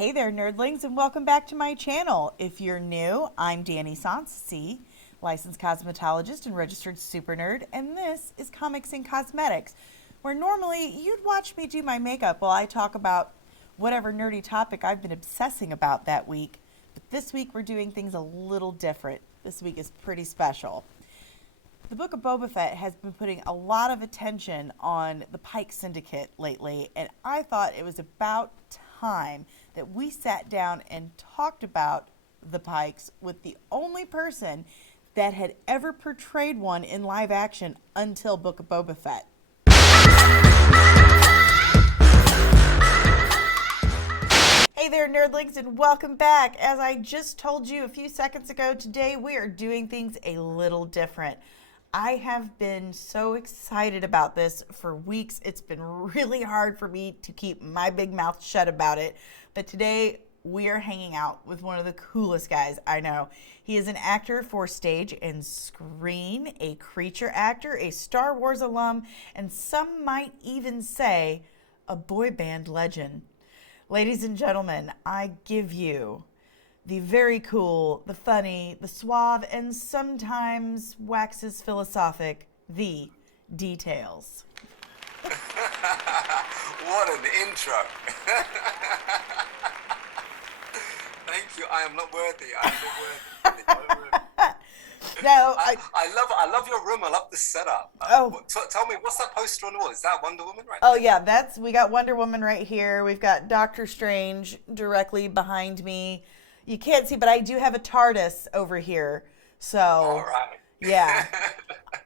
Hey there, nerdlings, and welcome back to my channel. If you're new, I'm Danny Sansi, licensed cosmetologist and registered super nerd, and this is Comics and Cosmetics, where normally you'd watch me do my makeup while I talk about whatever nerdy topic I've been obsessing about that week. But this week we're doing things a little different. This week is pretty special. The Book of Boba Fett has been putting a lot of attention on the Pyke Syndicate lately, and I thought it was about time that we sat down and talked about the Pikes with the only person that had ever portrayed one in live action until Book of Boba Fett. Hey there, nerdlings, and welcome back. As I just told you a few seconds ago, today we are doing things a little different. I have been so excited about this for weeks. It's been really hard for me to keep my big mouth shut about it. But today we are hanging out with one of the coolest guys I know. He is an actor for stage and screen, a creature actor, a Star Wars alum, and some might even say a boy band legend. Ladies and gentlemen, I give you the very cool, the funny, the suave, and sometimes waxes philosophic, the Dee Tails. What an intro. Thank you. I am not worthy. I am not worthy. No, I love your room. I love the setup. Tell me, what's that poster on the wall? Is that Wonder Woman right oh there? yeah, we got Wonder Woman right here. We've got Doctor Strange directly behind me. You can't see, but I do have a TARDIS over here. So, All right. yeah,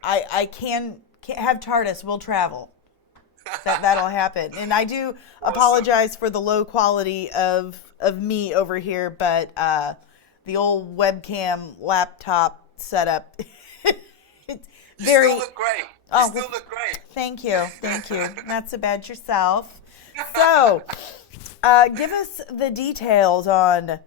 I can't have TARDIS. We'll travel. That'll happen. And I do apologize for the low quality of me over here, but the old webcam laptop setup. It's very. You still look great. Oh, You still look great. Thank you. Not so bad yourself. So, give us the details on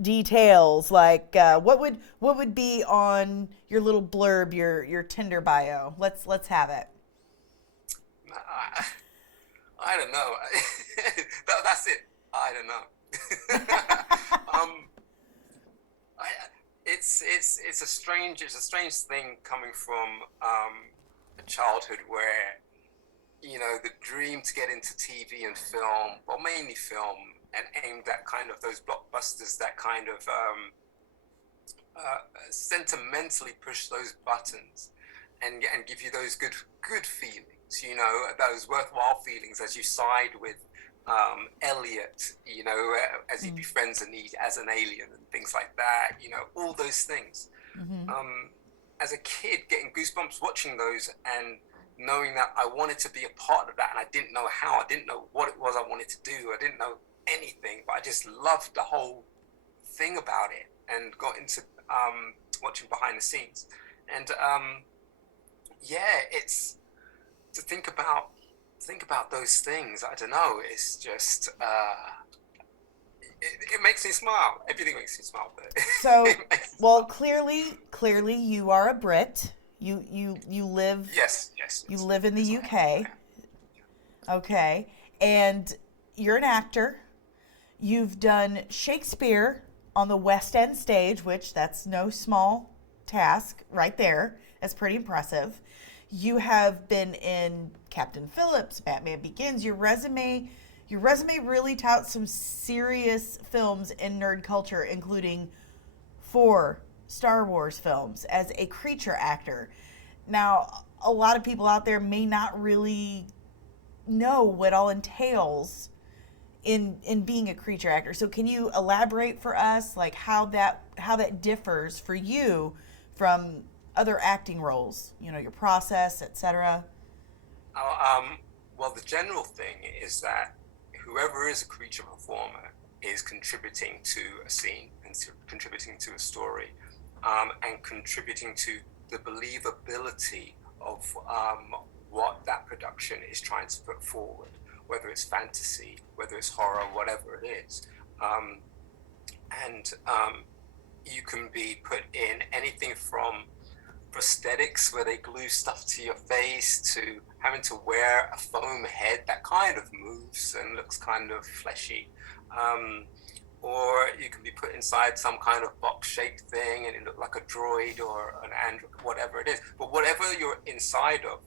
Dee Tails. Like, what would be on your little blurb, your Tinder bio? Let's have it. I don't know. That's it. I don't know. It's a strange thing coming from a childhood where, you know, the dream to get into TV and film, well, mainly film, and aimed at kind of those blockbusters that kind of sentimentally push those buttons and give you those good feelings, you know, those worthwhile feelings as you side with Elliot, you know, as he befriends Annie as an alien and things like that, you know, all those things. As a kid, getting goosebumps watching those and knowing that I wanted to be a part of that, and I didn't know how, I didn't know what it was I wanted to do, I didn't know anything, but I just loved the whole thing about it and got into watching behind the scenes. And yeah, it's to think about those things. I don't know, it's just it makes me smile. Everything makes me smile. But So, well, clearly you are a Brit. You live. Yes. You live in the UK. Okay, and you're an actor. You've done Shakespeare on the West End stage, which that's no small task right there. That's pretty impressive. You have been in Captain Phillips, Batman Begins. Your resume really touts some serious films in nerd culture, including 4 Star Wars films as a creature actor. Now, a lot of people out there may not really know what all entails in being a creature actor. So can you elaborate for us, like how that differs for you from other acting roles? You know, your process, etc. Well, the general thing is that whoever is a creature performer is contributing to a scene and contributing to a story, and contributing to the believability of what that production is trying to put forward, whether it's fantasy, whether it's horror, whatever it is. And you can be put in anything from prosthetics where they glue stuff to your face to having to wear a foam head that kind of moves and looks kind of fleshy, Or you can be put inside some kind of box-shaped thing and it look like a droid or an android, whatever it is. But whatever you're inside of,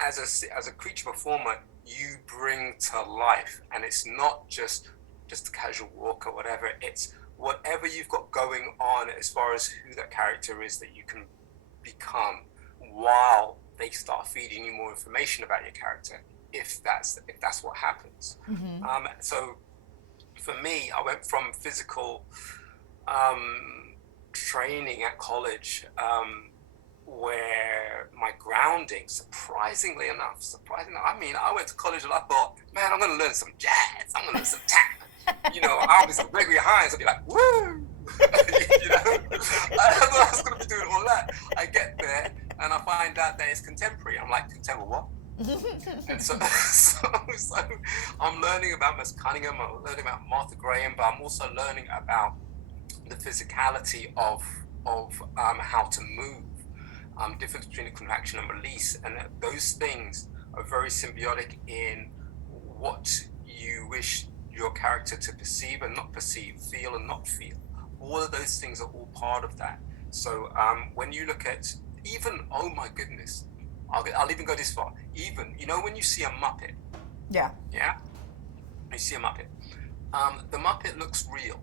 as a creature performer, you bring to life, and it's not just a casual walk or whatever. It's whatever you've got going on as far as who that character is that you can become, while they start feeding you more information about your character, if that's what happens. So for me, I went from physical training at college, where my grounding, surprisingly enough, I mean, I went to college and I thought, man, I'm going to learn some jazz, I'm going to learn some tap. You know, I'll be some Gregory Hines, I'll be like, woo! You know, I thought I was going to be doing all that. I get there and I find out that it's contemporary. I'm like, contemporary what? And so I'm learning about Miss Cunningham, I'm learning about Martha Graham, but I'm also learning about the physicality of how to move, difference between a contraction and release, and those things are very symbiotic in what you wish your character to perceive and not perceive, feel and not feel. All of those things are all part of that. So when you look at even, oh my goodness, I'll even go this far. Even, you know, when you see a Muppet. Yeah. You see a Muppet. The Muppet looks real.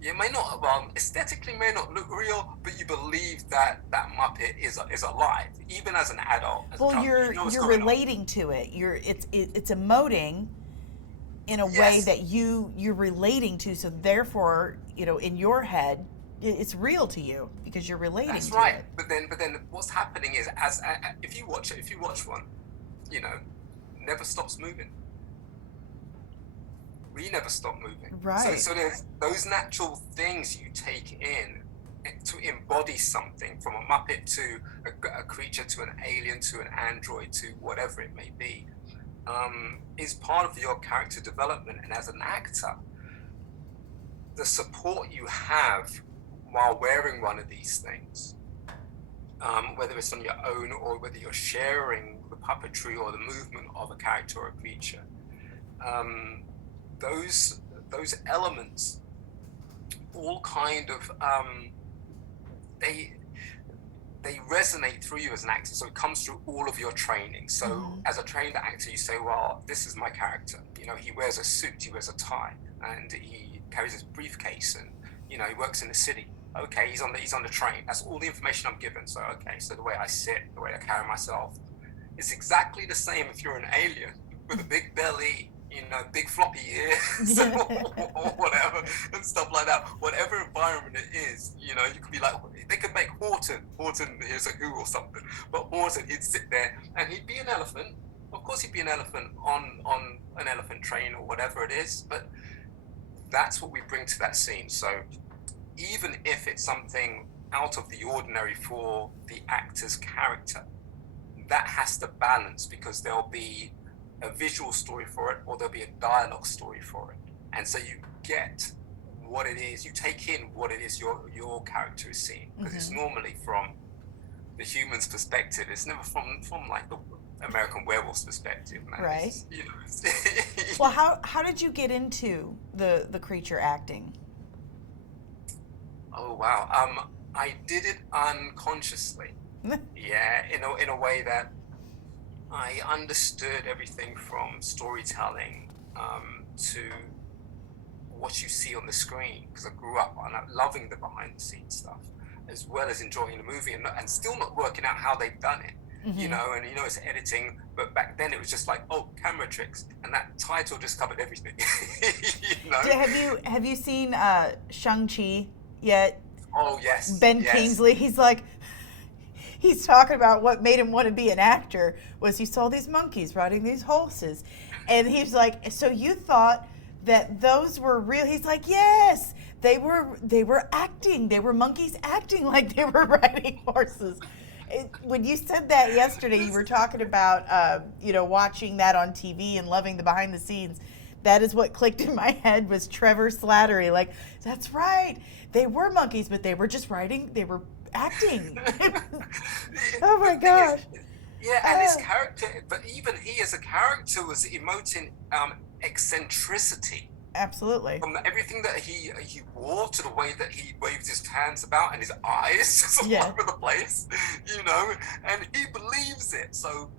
It may not, aesthetically may not look real, but you believe that Muppet is alive, even as an adult. Well, you're relating to it. It's emoting in a way that you're relating to. So therefore, you know, in your head, it's real to you because you're relating. That's to right. it. But then what's happening is, if you watch one, you know, never stops moving. We never stop moving. Right. So there's those natural things you take in to embody something, from a Muppet to a creature to an alien to an android to whatever it may be, is part of your character development. And as an actor, the support you have while wearing one of these things, whether it's on your own or whether you're sharing the puppetry or the movement of a character or a creature, those elements all kind of they resonate through you as an actor. So it comes through all of your training. So as a trained actor, you say, well, this is my character. You know, he wears a suit, he wears a tie, and he carries his briefcase, and you know, he works in the city. Okay, he's on the train. That's all the information I'm given. So okay, so the way I sit, the way I carry myself, it's exactly the same if you're an alien with a big belly, you know, big floppy ears, or whatever, and stuff like that. Whatever environment it is, you know, you could be like, they could make Horton here's a who or something, but Horton, he'd sit there and he'd be an elephant. Of course he'd be an elephant on an elephant train or whatever it is, but that's what we bring to that scene. So even if it's something out of the ordinary for the actor's character, that has to balance, because there'll be a visual story for it, or there'll be a dialogue story for it. And so you get what it is, you take in what it is your character is seeing, because it's normally from the human's perspective. It's never from like the American Werewolf's perspective, man. Right. You know, well, how did you get into the creature acting? Oh wow. I did it unconsciously. Yeah, in a way that I understood everything from storytelling to what you see on the screen, because I grew up on loving the behind the scenes stuff, as well as enjoying the movie, and still not working out how they've done it. You know, and you know, it's editing, but back then it was just like, oh, camera tricks, and that title just covered everything. You know? Have you seen Shang-Chi yet? Oh yes. Ben Kingsley, he's talking about what made him want to be an actor was he saw these monkeys riding these horses, and he's like, so you thought that those were real? He's like, yes, they were acting, they were monkeys acting like they were riding horses. When you said that yesterday, you were talking about you know, watching that on TV and loving the behind the scenes. That is what clicked in my head, was Trevor Slattery. Like, that's right, they were monkeys, but they were just riding, they were acting. Oh my gosh. Yeah, and his character, but even he as a character was emoting eccentricity. Absolutely. From everything that he wore to the way that he waved his hands about and his eyes just all Yeah. over the place, you know, and he believes it. So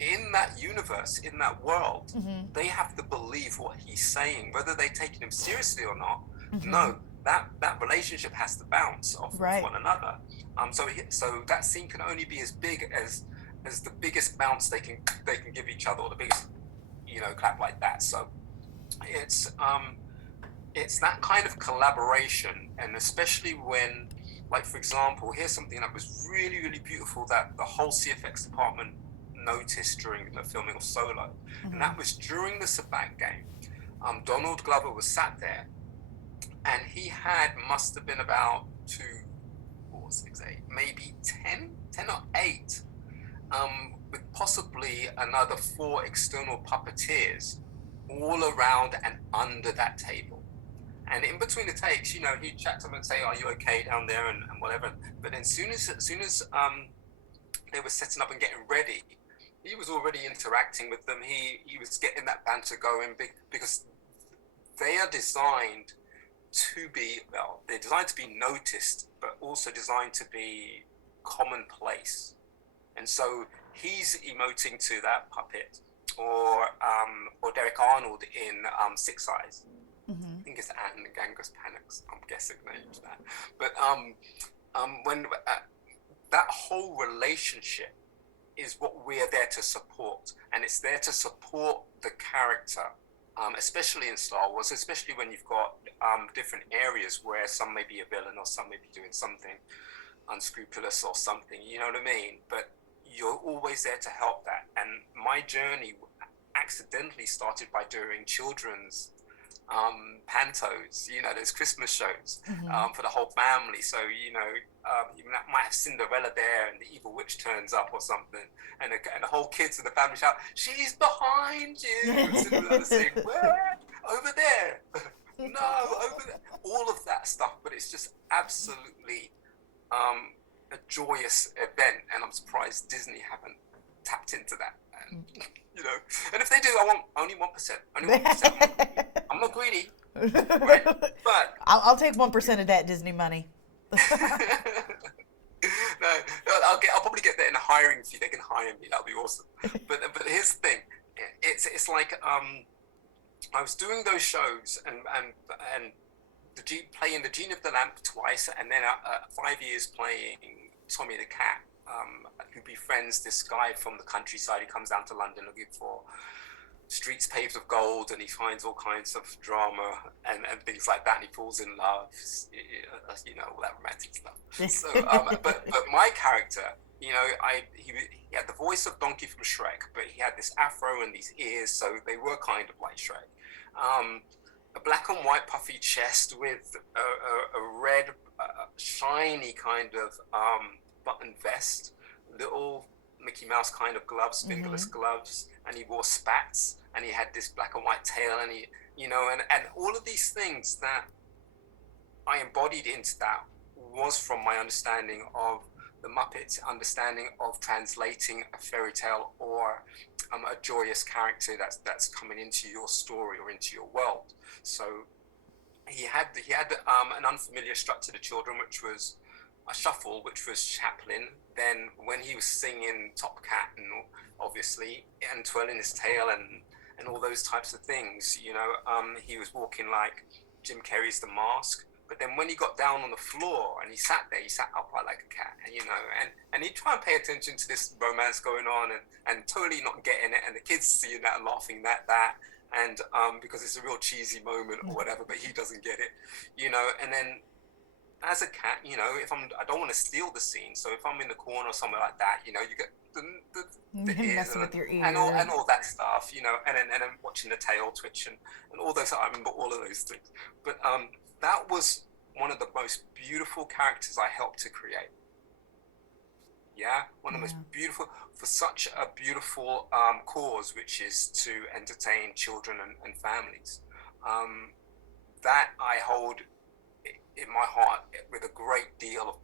in that universe, in that world, they have to believe what he's saying, whether they take him seriously or not. No, that relationship has to bounce off Right. one another. So that scene can only be as big as the biggest bounce they can give each other, or the biggest, you know, clap like that. So it's that kind of collaboration, and especially when, like, for example, here's something that was really, really beautiful that the whole CFX department noticed during the filming of Solo, and that was during the Sabat game. Donald Glover was sat there, and he must have been about 2, 4, 6, 8, maybe 10 or 8, with possibly another 4 external puppeteers all around and under that table. And in between the takes, you know, he'd chat to them and say, "Are you okay down there?" and whatever. But then as soon as they were setting up and getting ready, he was already interacting with them. He was getting that banter going, because they are designed to be, well, they're designed to be noticed, but also designed to be commonplace. And so he's emoting to that puppet, or Derek Arnold in Six Eyes. I think it's Angus Panics, I'm guessing names that. But when that whole relationship is what we're there to support, and it's there to support the character, especially in Star Wars, especially when you've got different areas where some may be a villain or some may be doing something unscrupulous or something, you know what I mean? But you're always there to help that. And my journey accidentally started by doing children's pantos, you know, those Christmas shows for the whole family. So, you know, you might have Cinderella there and the evil witch turns up or something, and the whole kids in the family shout, "She's behind you!" And Cinderella saying, "Where? Over there." No, over there. All of that stuff, but it's just absolutely a joyous event, and I'm surprised Disney haven't tapped into that. And, you know, and if they do, I want only 1%. Only 1%. I'm not greedy, right? But I'll take 1% of that Disney money. no, I'll probably get that in a hiring fee. They can hire me. That'll be awesome. But here's the thing. It's like I was doing those shows and playing the Genie of the Lamp twice, and then 5 years playing Tommy the Cat, who befriends this guy from the countryside. He comes down to London looking for streets paved with gold, and he finds all kinds of drama and things like that, and he falls in love, you know, all that romantic stuff. So, but my character, you know, he had the voice of Donkey from Shrek, but he had this afro and these ears, so they were kind of like Shrek. A black and white puffy chest with a red, shiny kind of button vest, little Mickey Mouse kind of gloves, fingerless gloves, and he wore spats, and he had this black and white tail, and he, you know, and all of these things that I embodied into that was from my understanding of the Muppets, understanding of translating a fairy tale or a joyous character that's coming into your story or into your world. So he had an unfamiliar strut to the children, which was a shuffle, which was Chaplin. Then when he was singing Top Cat, and obviously, and twirling his tail and all those types of things, you know, he was walking like Jim Carrey's The Mask. But then when he got down on the floor and he sat there, he sat upright like a cat, and, you know, and he'd try and pay attention to this romance going on and totally not getting it, and the kids seeing that and laughing at that, and because it's a real cheesy moment or whatever, but he doesn't get it, you know. And then as a cat, you know, I don't want to steal the scene, so if I'm in the corner or somewhere like that, you know, you get the ears with your ears and all that stuff, you know, and then watching the tail twitch and all those. I remember all of those things, but that was one of the most beautiful characters I helped to create. Yeah, one of the most beautiful, for such a beautiful cause, which is to entertain children and families. That I hold in my heart with a great deal of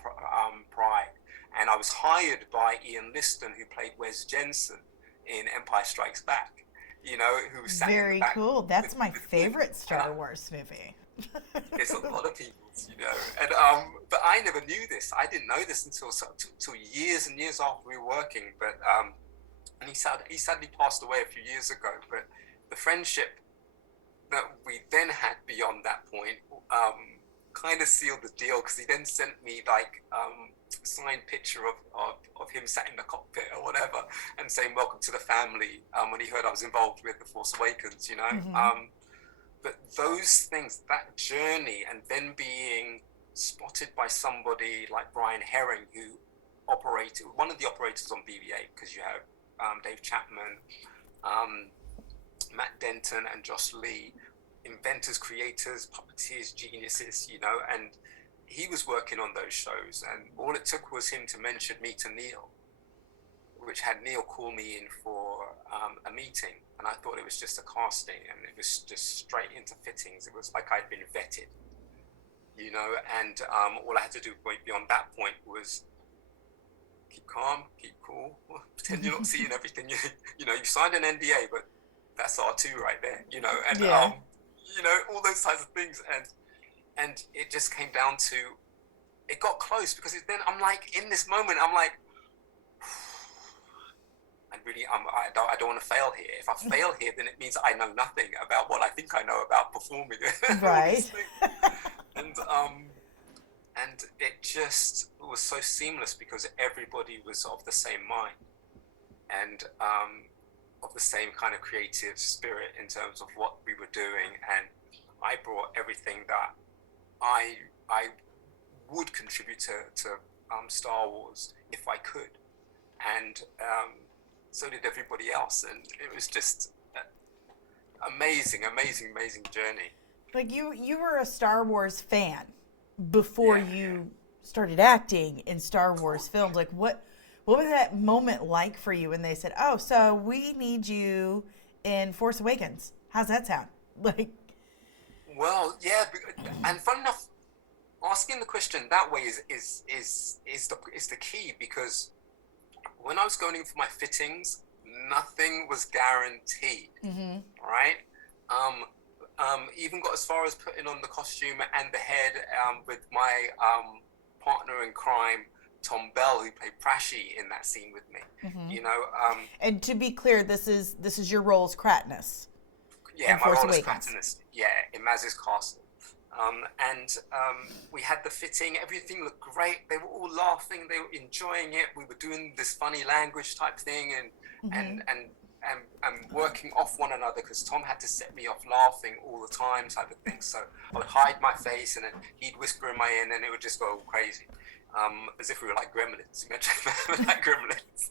pride. And I was hired by Ian Liston, who played Wes Jensen in Empire Strikes Back. who sat in the Very back. cool. That's my with me. favorite Star Wars movie. It's a lot of people's, and but I never knew this. I didn't know this until years and years after we were working. But and he sadly passed away a few years ago. But the friendship that we then had beyond that point kind of sealed the deal, because he then sent me like a signed picture of him sat in the cockpit or whatever, and saying welcome to the family, when he heard I was involved with The Force Awakens, but those things, that journey, and then being spotted by somebody like Brian Herring, who operated, one of the operators on BB-8, because you have Dave Chapman, Matt Denton and Josh Lee, inventors, creators, puppeteers, geniuses, and he was working on those shows, and all it took was him to mention me to Neil, which had Neil call me in for a meeting, and I thought it was just a casting, and it was just straight into fittings. It was like I'd been vetted, and all I had to do beyond that point was keep calm, keep cool, pretend you're not seeing everything. You signed an NDA, but that's R2 right there, and Yeah. All those types of things, and it just came down to, it got close, because then I'm like, in this moment, I'm like, I don't want to fail here. If I fail here, then it means I know nothing about what I think I know about performing. Right. And it just was so seamless, because everybody was of the same mind, and of the same kind of creative spirit in terms of what we were doing. And I brought everything that I would contribute to Star Wars if I could, and so did everybody else, and it was just amazing journey. Like you were a Star Wars fan before Yeah. you started acting in Star Wars films. Like what was that moment like for you when they said, "Oh, so we need you in Force Awakens"? How's that sound? Like, Well, yeah, and fun enough, asking the question that way is the key, because when I was going in for my fittings, nothing was guaranteed, right? Even got as far as putting on the costume and the head with my partner in crime, Tom Bell, who played Prashi in that scene with me. and to be clear, this is your role as Kratnus. Yeah, in my Force role as Awakens. Kratnus, in Maz's castle. And we had the fitting, everything looked great. They were all laughing, they were enjoying it. We were doing this funny language type thing, and working off one another, because Tom had to set me off laughing all the time type of thing. So I would hide my face, and then he'd whisper in my ear, and then it would just go all crazy. As if we were like gremlins. Imagine like gremlins,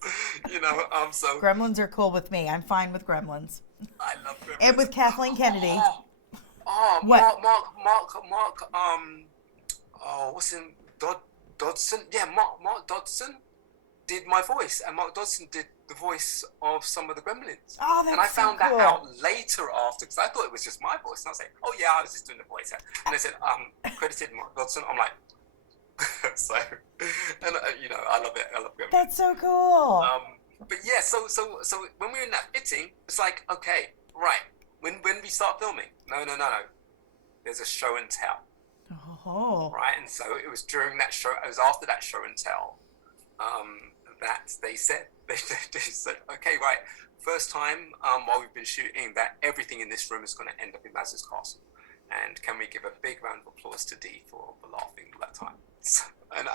so Gremlins are cool with me. I'm fine with Gremlins. I love gremlins. And with Kathleen Kennedy. Mark, What? what's him? Dodson? Yeah, Mark Dodson did my voice, and Mark Dodson did the voice of some of the Gremlins. Oh, that's and I so found cool. that out later after, because I thought it was just my voice, and I was like, oh yeah, I was just doing the voice. And they said, credited Mark Dodson. I'm like, so, and I love it. I love Gremlins. That's so cool. But yeah, so when we were in that fitting, it's like, okay, right. When we start filming, no. There's a show and tell. Oh. Right, and so it was during that show. It was after that show and tell that they said, okay, right. First time while we've been shooting, that everything in this room is going to end up in Maz's castle. And can we give a big round of applause to Dee for laughing all that time? And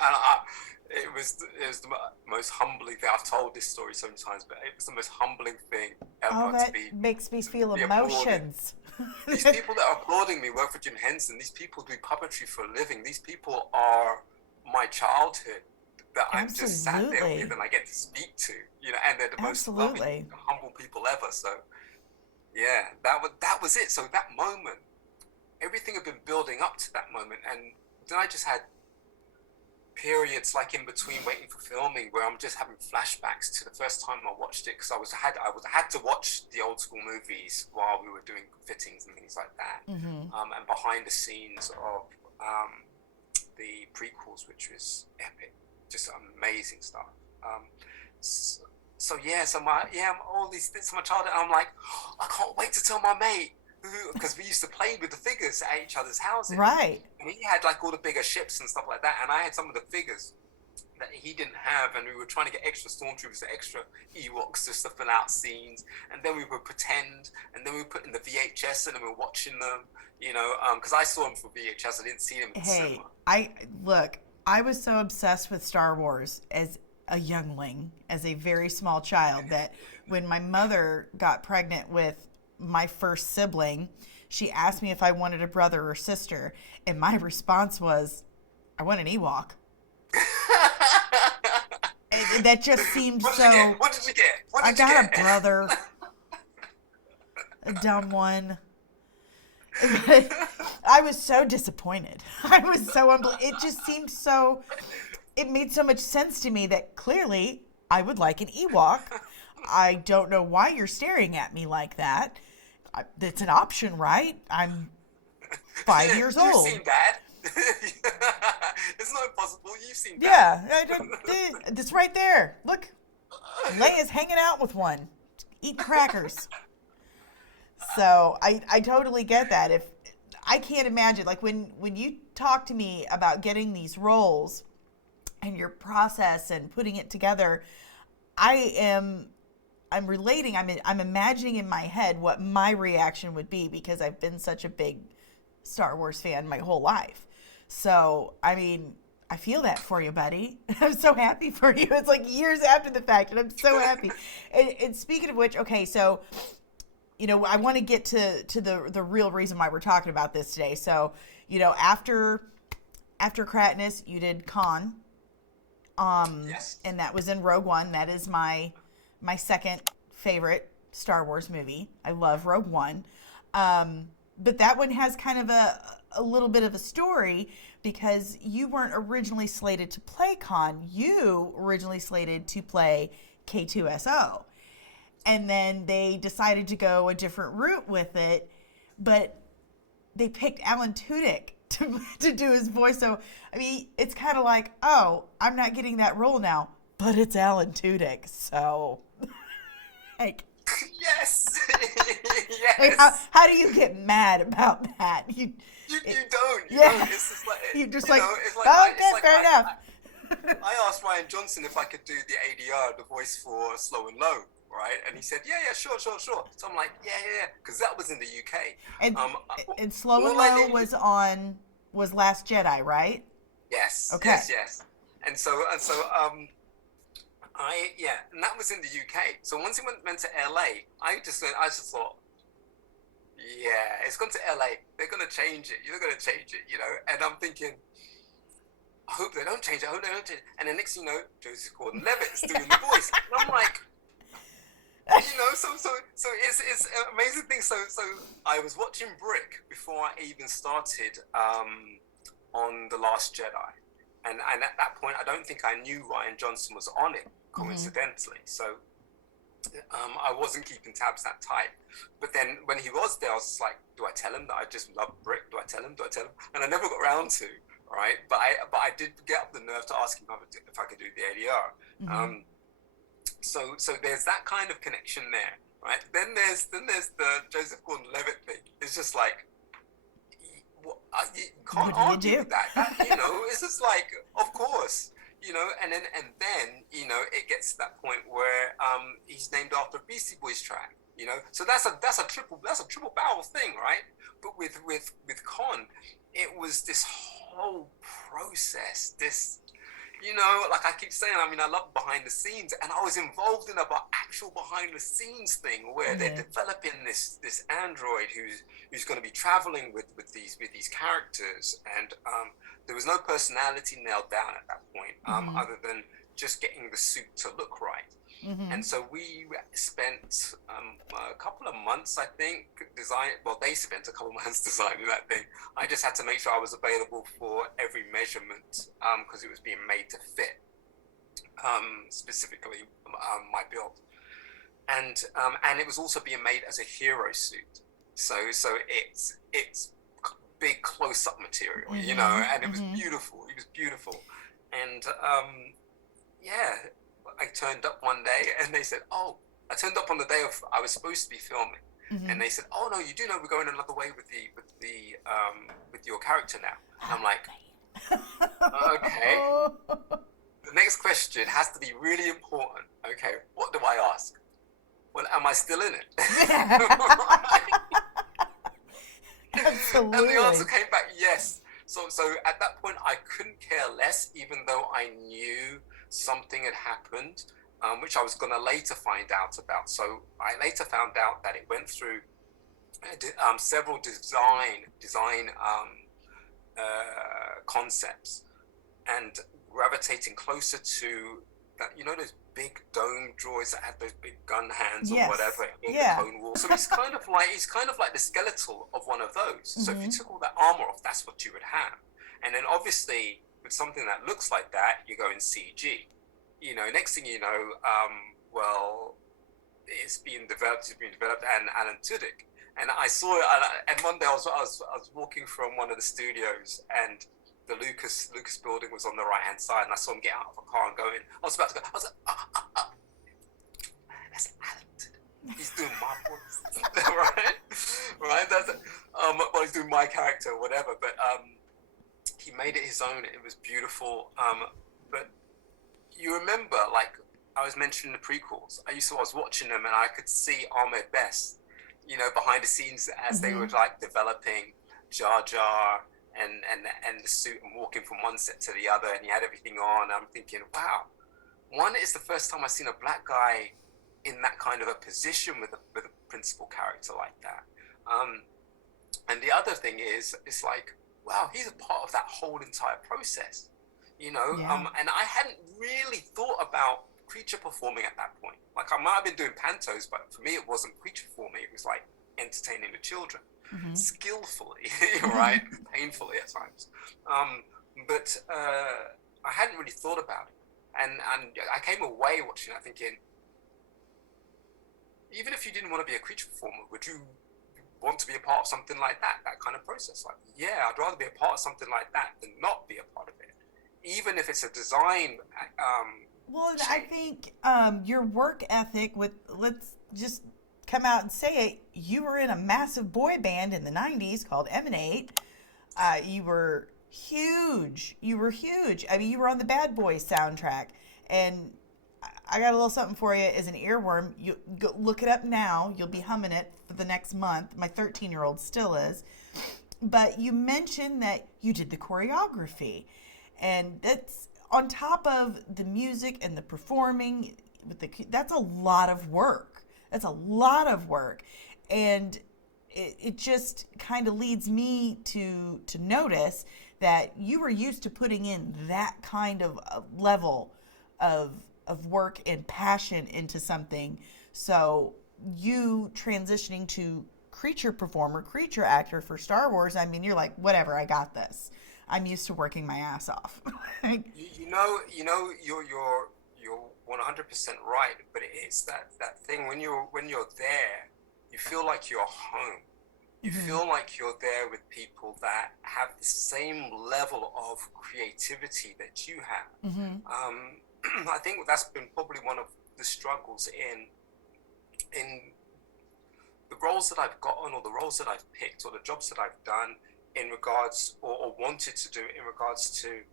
it was the most humbling thing. I've told this story so many times, but it was the most humbling thing ever that makes me feel emotions. These people that are applauding me work for Jim Henson. These people do puppetry for a living. These people are my childhood that I'm just sat there with and I get to speak to, and they're the most loving, humble people ever. So, yeah, that was it. So that moment, everything had been building up to that moment, and then I just had periods like in between waiting for filming where I'm just having flashbacks to the first time I watched it, because I had to watch the old school movies while we were doing fittings and things like that, and behind the scenes of the prequels, which was epic, just amazing stuff. I'm all these bits of my childhood. And I'm like, I can't wait to tell my mate, because we used to play with the figures at each other's houses. Right. And he had like all the bigger ships and stuff like that, and I had some of the figures that he didn't have, and we were trying to get extra stormtroopers, extra Ewoks just to fill out scenes, and then we would pretend, and then we would put in the VHS, and then we were watching them, because I saw them for VHS, I didn't see them in the cinema. I was so obsessed with Star Wars as a youngling, as a very small child, that when my mother got pregnant with my first sibling, she asked me if I wanted a brother or sister, and my response was, I want an Ewok. And that just seemed What did you get? I got a brother. A dumb one. I was so disappointed. I was so it just seemed so, it made so much sense to me that clearly I would like an Ewok. I don't know why you're staring at me like that. It's an option, right? I'm 5 years old. You've seen Dad. It's not impossible. You've seen Dad. Yeah, it's right there. Look, Leia's hanging out with one, eating crackers. So I totally get that. If I can't imagine, like when you talk to me about getting these roles and your process and putting it together, I'm relating. I'm imagining in my head what my reaction would be, because I've been such a big Star Wars fan my whole life. So, I mean, I feel that for you, buddy. I'm so happy for you. It's like years after the fact, and I'm so happy. And speaking of which, okay, so, I want to get to the real reason why we're talking about this today. So, after Kratness, you did Khan. Yes. And that was in Rogue One. That is my second favorite Star Wars movie. I love Rogue One. But that one has kind of a little bit of a story, because you weren't originally slated to play Khan. You originally slated to play K2SO. And then they decided to go a different route with it, but they picked Alan Tudyk to do his voice. So, I mean, it's kind of like, oh, I'm not getting that role now, but it's Alan Tudyk. So, like... Yes. Yes. Like, how do you get mad about that? You don't. Yeah. It's just like, you're just you like, know, it's like, okay, it's like fair enough. I asked Ryan Johnson if I could do the ADR, the voice for Slow and Low, right? And he said, yeah, sure. So I'm like, yeah, because that was in the UK. And Slow and Low was Last Jedi, right? Yes. Okay. Yes. And that was in the UK. So once it went to LA, I just thought, yeah, it's gone to LA. They're gonna change it. You're gonna change it, And I'm thinking, I hope they don't change it. And then next thing you know, Joseph Gordon-Levitt's doing the voice. And I'm like, so it's an amazing thing. So I was watching Brick before I even started on The Last Jedi. And at that point, I don't think I knew Ryan Johnson was on it, coincidentally. Mm-hmm. So I wasn't keeping tabs that tight. But then when he was there, I was like, do I tell him that I just love Brick? Do I tell him? And I never got around to, right? But I did get up the nerve to ask him if I could do the ADR. Mm-hmm. So there's that kind of connection there, right? Then there's the Joseph Gordon-Levitt thing. It's just like, you can't argue with that. It's just like, of course, and then it gets to that point where he's named after a Beastie Boys track, so that's a triple barrel thing, right? But with Con, it was this whole process, like I keep saying, I love behind the scenes, and I was involved in actual behind the scenes thing where they're developing this android who's going to be traveling with these characters, and there was no personality nailed down at that point, other than just getting the suit to look right. Mm-hmm. And so we spent a couple of months, I think, they spent a couple of months designing that thing. I just had to make sure I was available for every measurement, because it was being made to fit, specifically my build. And it was also being made as a hero suit. So it's big close-up material, and it was beautiful. It was beautiful. And I turned up one day and they said, "Oh, I turned up on the day of I was supposed to be filming," and they said, "Oh no, you do know we're going another way with your character now." And I'm like, "Okay." The next question has to be really important. Okay, what do I ask? Well, am I still in it? Absolutely. And the answer came back yes. So at that point, I couldn't care less, even though I knew something had happened, which I was going to later find out about. So I later found out that it went through several design concepts, and gravitating closer to that, those big dome droids that had those big gun hands or whatever in the Clone Wars. So he's kind of like the skeletal of one of those. So if you took all that armor off, that's what you would have. And then obviously with something that looks like that, you go in CG. Next thing you know, well, it's being developed and Alan Tudyk. And I saw it, and one day I was walking from one of the studios, and the Lucas building was on the right hand side, and I saw him get out of a car and go in. I was about to go. I was like, that's Alan Tudyk. He's doing my voice, right. That's well, he's doing my character, or whatever. But he made it his own. It was beautiful. But you remember, like I was mentioning the prequels. I was watching them, and I could see Ahmed Best, behind the scenes as they were like developing Jar Jar and the suit and walking from one set to the other, and he had everything on. I'm thinking, wow, one, it's the first time I've seen a black guy in that kind of a position with a principal character like that. And the other thing is, it's like, wow, he's a part of that whole entire process, and I hadn't really thought about creature performing at that point. Like, I might have been doing pantos, but for me it wasn't creature performing, it was like entertaining the children skillfully, right? Painfully at times. But I hadn't really thought about it. And I came away watching that thinking, even if you didn't want to be a creature performer, would you want to be a part of something like that kind of process? Like, yeah, I'd rather be a part of something like that than not be a part of it. Even if it's a design well, I think your work ethic let's just come out and say it, you were in a massive boy band in the 90s called Emanate. You were huge. I mean, you were on the Bad Boys soundtrack. And I got a little something for you as an earworm. You go look it up now. You'll be humming it for the next month. My 13-year-old still is. But you mentioned that you did the choreography. And that's on top of the music and the performing. That's a lot of work. And it just kind of leads me to notice that you were used to putting in that kind of level of work and passion into something. So you transitioning to creature actor for Star Wars, I mean, you're like, whatever, I got this. I'm used to working my ass off. You're 100% right, but it's that thing when you're there, you feel like you're home. You feel like you're there with people that have the same level of creativity that you have. I think that's been probably one of the struggles in the roles that I've gotten, or the roles that I've picked, or the jobs that I've done in regards, or wanted to do in regards to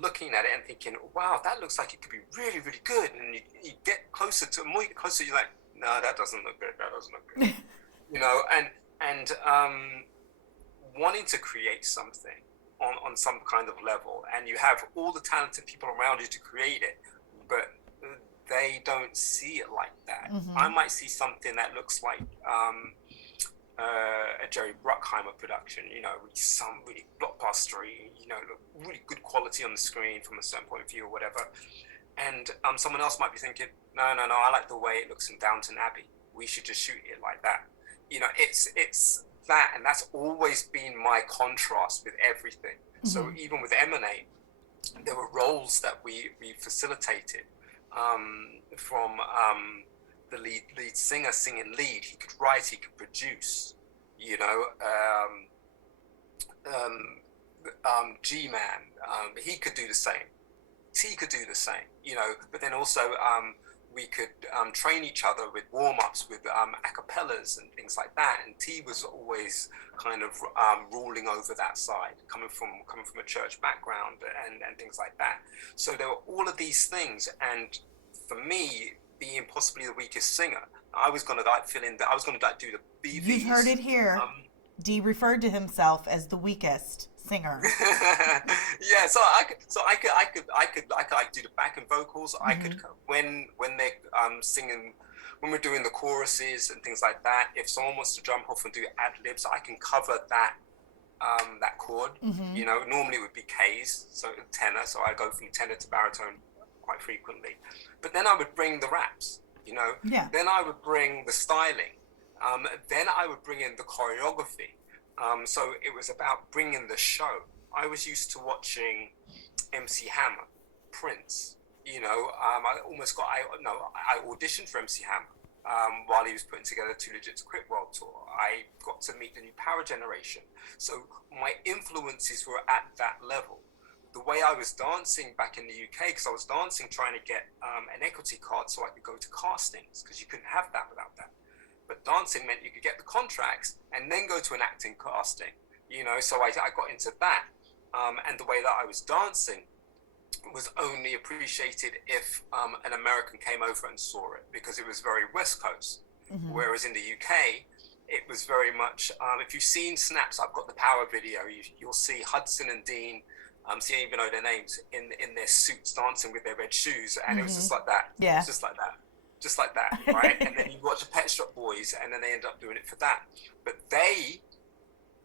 looking at it and thinking, wow, that looks like it could be really, really good. And you get closer to it, more you get closer, you're like, no, that doesn't look good. And wanting to create something on some kind of level, and you have all the talented people around you to create it, but they don't see it like that. I might see something that looks like a Jerry Bruckheimer production, with some really blockbustery, really good quality on the screen from a certain point of view or whatever. And someone else might be thinking, no, I like the way it looks in Downton Abbey. We should just shoot it like that. It's that, and that's always been my contrast with everything. So even with Emanate, there were roles that we facilitated, from the lead singer singing lead. He could write, he could produce, G-Man, he could do the same. T could do the same, but then also we could train each other with warm-ups, with acapellas and things like that. And T was always kind of ruling over that side, coming from a church background and things like that. So there were all of these things, and for me, being possibly the weakest singer, I was gonna fill in. I was gonna do the BVs. You've heard it here. Dee referred to himself as the weakest singer. Yeah, so I could do the backing vocals. I could when they're singing, when we're doing the choruses and things like that. If someone wants to jump off and do ad libs, I can cover that chord. Normally it would be K's, so tenor. So I go from tenor to baritone quite frequently. But then I would bring the raps. Yeah. Then I would bring the styling. Then I would bring in the choreography. So it was about bringing the show. I was used to watching MC Hammer, Prince. I auditioned for MC Hammer while he was putting together Too Legit to Quit World Tour. I got to meet the new power generation. So my influences were at that level. The way I was dancing back in the UK, because I was dancing trying to get an equity card so I could go to castings, because you couldn't have that without that. But dancing meant you could get the contracts and then go to an acting casting, so I got into that. And the way that I was dancing was only appreciated if an American came over and saw it, because it was very West Coast. Whereas in the UK, it was very much, if you've seen Snaps, I've got the Power video, you'll see Hudson and Dean, so you don't even know their names, in their suits dancing with their red shoes, and it was just like that. Yeah. It was just like that, right? And then you watch the Pet Shop Boys, and then they end up doing it for that. But they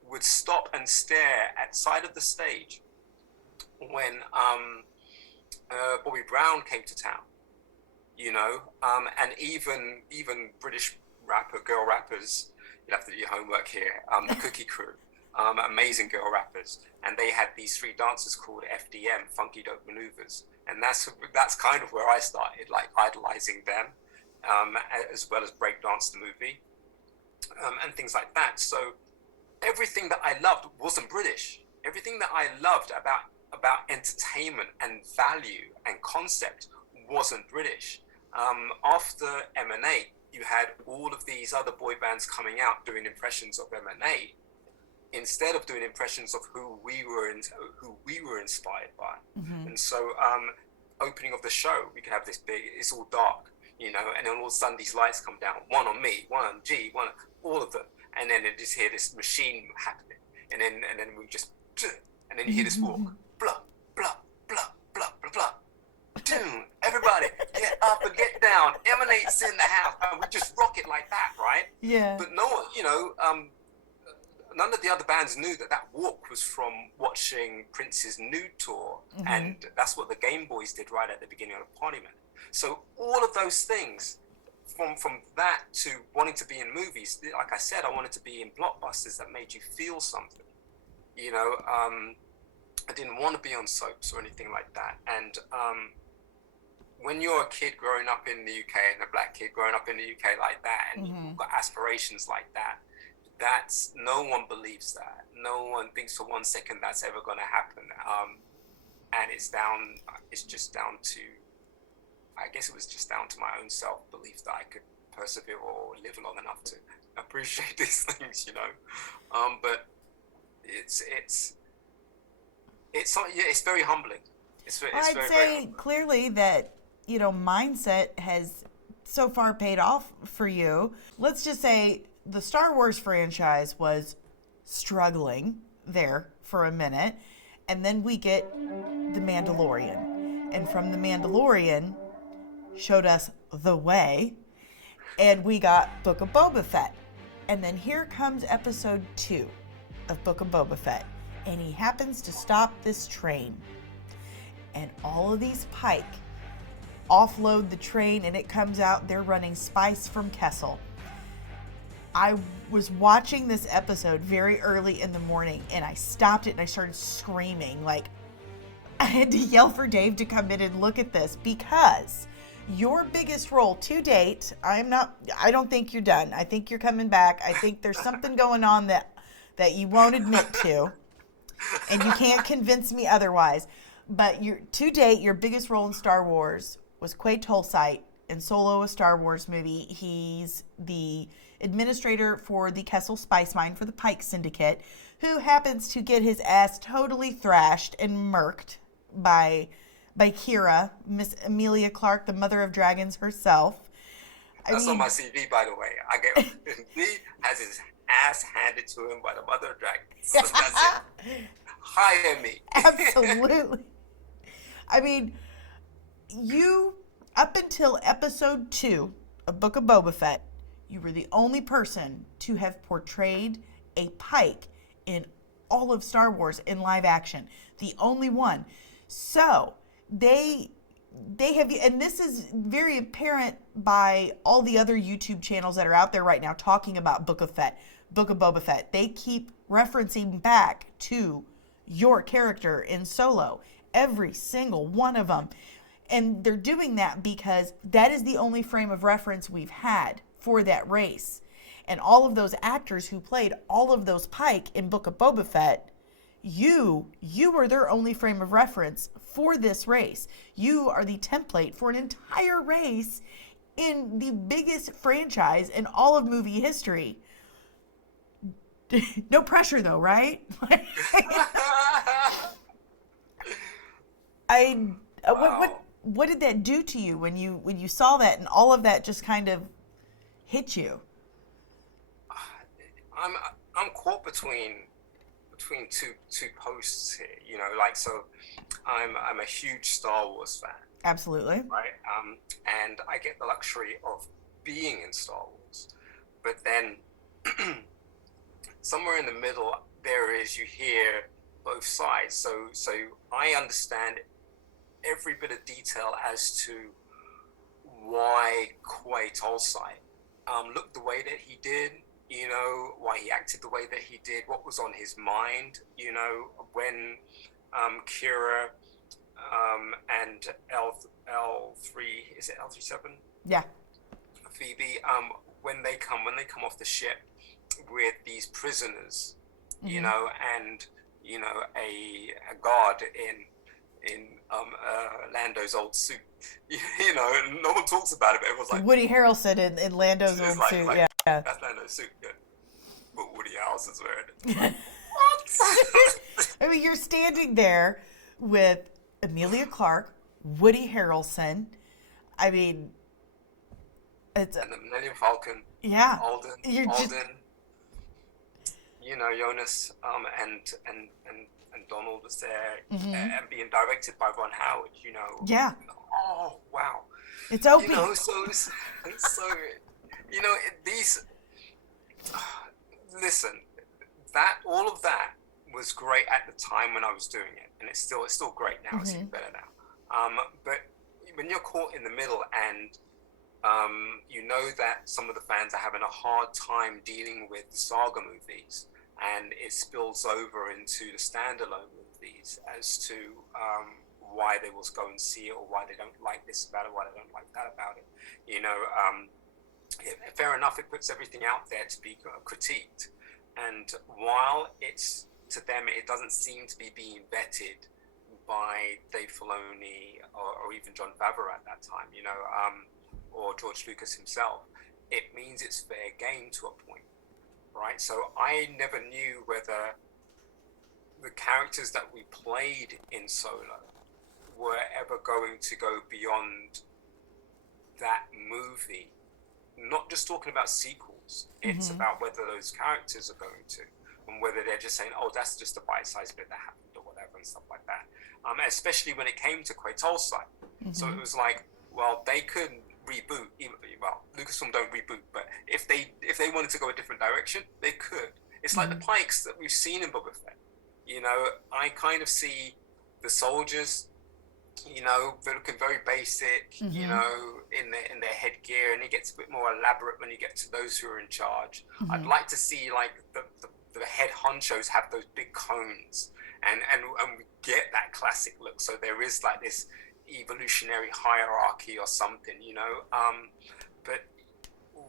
would stop and stare at side of the stage when Bobby Brown came to town, and even British girl rappers. You'll have to do your homework here. The Cookie Crew, amazing girl rappers, and they had these 3 dances called FDM, Funky Dope Maneuvers, and that's kind of where I started, like idolizing them, as well as Breakdance the movie, and things like that. So everything that I loved wasn't British. Everything that I loved about entertainment and value and concept wasn't British. After M&A, you had all of these other boy bands coming out doing impressions of M&A instead of doing impressions of who we were inspired by. And so opening of the show, we could have this big, it's all dark, and then all of a sudden these lights come down, one on me, one on G, one on all of them, and then you just hear this machine happening, and then we just, and then you hear this walk, blah blah blah blah blah blah. Everybody get up and get down. Emanate's in the house, and we just rock it like that, right? Yeah. But no one, none of the other bands knew that walk was from watching Prince's nude tour, and that's what the Game Boys did right at the beginning of Parliament. So all of those things, from that to wanting to be in movies, like I said, I wanted to be in blockbusters that made you feel something. I didn't want to be on soaps or anything like that. And when you're a kid growing up in the UK and a black kid growing up in the UK like that, and you've got aspirations like that, no one believes that. No one thinks for one second that's ever going to happen. And it's just down to, I guess it was just down to my own self-belief that I could persevere or live long enough to appreciate these things, but it's very humbling. I'd very, say very humbling. Clearly that, mindset has so far paid off for you. Let's just say the Star Wars franchise was struggling there for a minute, and then we get The Mandalorian. And from The Mandalorian showed us the way, and we got Book of Boba Fett. And then here comes episode 2 of Book of Boba Fett, and he happens to stop this train. And all of these Pyke offload the train, and it comes out they're running spice from Kessel. I was watching this episode very early in the morning, and I stopped it and I started screaming. Like, I had to yell for Dave to come in and look at this, because your biggest role to date, I don't think you're done. I think you're coming back. I think there's something going on that you won't admit to, and you can't convince me otherwise. But to date, your biggest role in Star Wars was Quay Tolesite in Solo, a Star Wars movie. He's the administrator for the Kessel Mines for the Pyke Syndicate, who happens to get his ass totally thrashed and murked by Kira, Miss Emilia Clarke, the mother of dragons herself. That's on my CV, by the way. I get Dee has his ass handed to him by the mother of dragons. So that's it. Hire me. Absolutely. I mean, you, up until episode 2 of Book of Boba Fett, you were the only person to have portrayed a Pyke in all of Star Wars in live action. The only one. So, they have, and this is very apparent by all the other YouTube channels that are out there right now talking about Book of Boba Fett. They keep referencing back to your character in Solo. Every single one of them. And they're doing that because that is the only frame of reference we've had for that race. And all of those actors who played all of those Pyke in Book of Boba Fett, you were their only frame of reference for this race. You are the template for an entire race in the biggest franchise in all of movie history. No pressure though, right? Wow. What did that do to you when you saw that and all of that just kind of hit you? I'm caught between two posts here, you know, like, so I'm a huge Star Wars fan, Absolutely. right? And I get the luxury of being in Star Wars, but then somewhere in the middle you hear both sides. So I understand every bit of detail as to why Quay Tolesite looked the way that he did, you know, why he acted the way that he did, what was on his mind, you know, when Kira and L3, is it L37? Yeah. Phoebe, when they come off the ship with these prisoners, you know, and you know, a guard in Lando's old suit, you know, and no one talks about it, but everyone's like Woody Harrelson in Lando's old suit. Yeah. That's Lando's suit, yeah. But Woody Harrelson's wearing it. What? I mean, you're standing there with Emilia Clarke, Woody Harrelson. I mean, it's and the Millennium Falcon. Yeah. Alden. You're just... You know, Jonas, and Donald was there, and being directed by Ron Howard. You know. Yeah. Oh wow. It's Opie. You know, so you know, these. Listen, all of that was great at the time when I was doing it, and it's still great now. It's even better now. But when you're caught in the middle, and you know that some of the fans are having a hard time dealing with the saga movies, and it spills over into the standalone movies as to why they will go and see it, or why they don't like this about it, why they don't like that about it. You know, fair enough, it puts everything out there to be critiqued. And while it's, to them, it doesn't seem to be being vetted by Dave Filoni or even Jon Favreau at that time, you know, or George Lucas himself, it means it's fair game to a point, right? So I never knew whether the characters that we played in Solo were ever going to go beyond that movie. Not just talking about sequels, it's about whether those characters are going to, and whether they're just saying, oh, that's just a bite-sized bit that happened or whatever and stuff like that. Especially when it came to Quay Tolesite. So it was like, well, they could reboot, well, Lucasfilm don't reboot, but if they wanted to go a different direction, they could. It's like the Pikes that we've seen in Boba Fett. You know, I kind of see the soldiers, you know, they're looking very basic, you know, in their headgear, and it gets a bit more elaborate when you get to those who are in charge. I'd like to see, like, the head honchos have those big cones, and we get that classic look. So there is like this evolutionary hierarchy or something, you know. But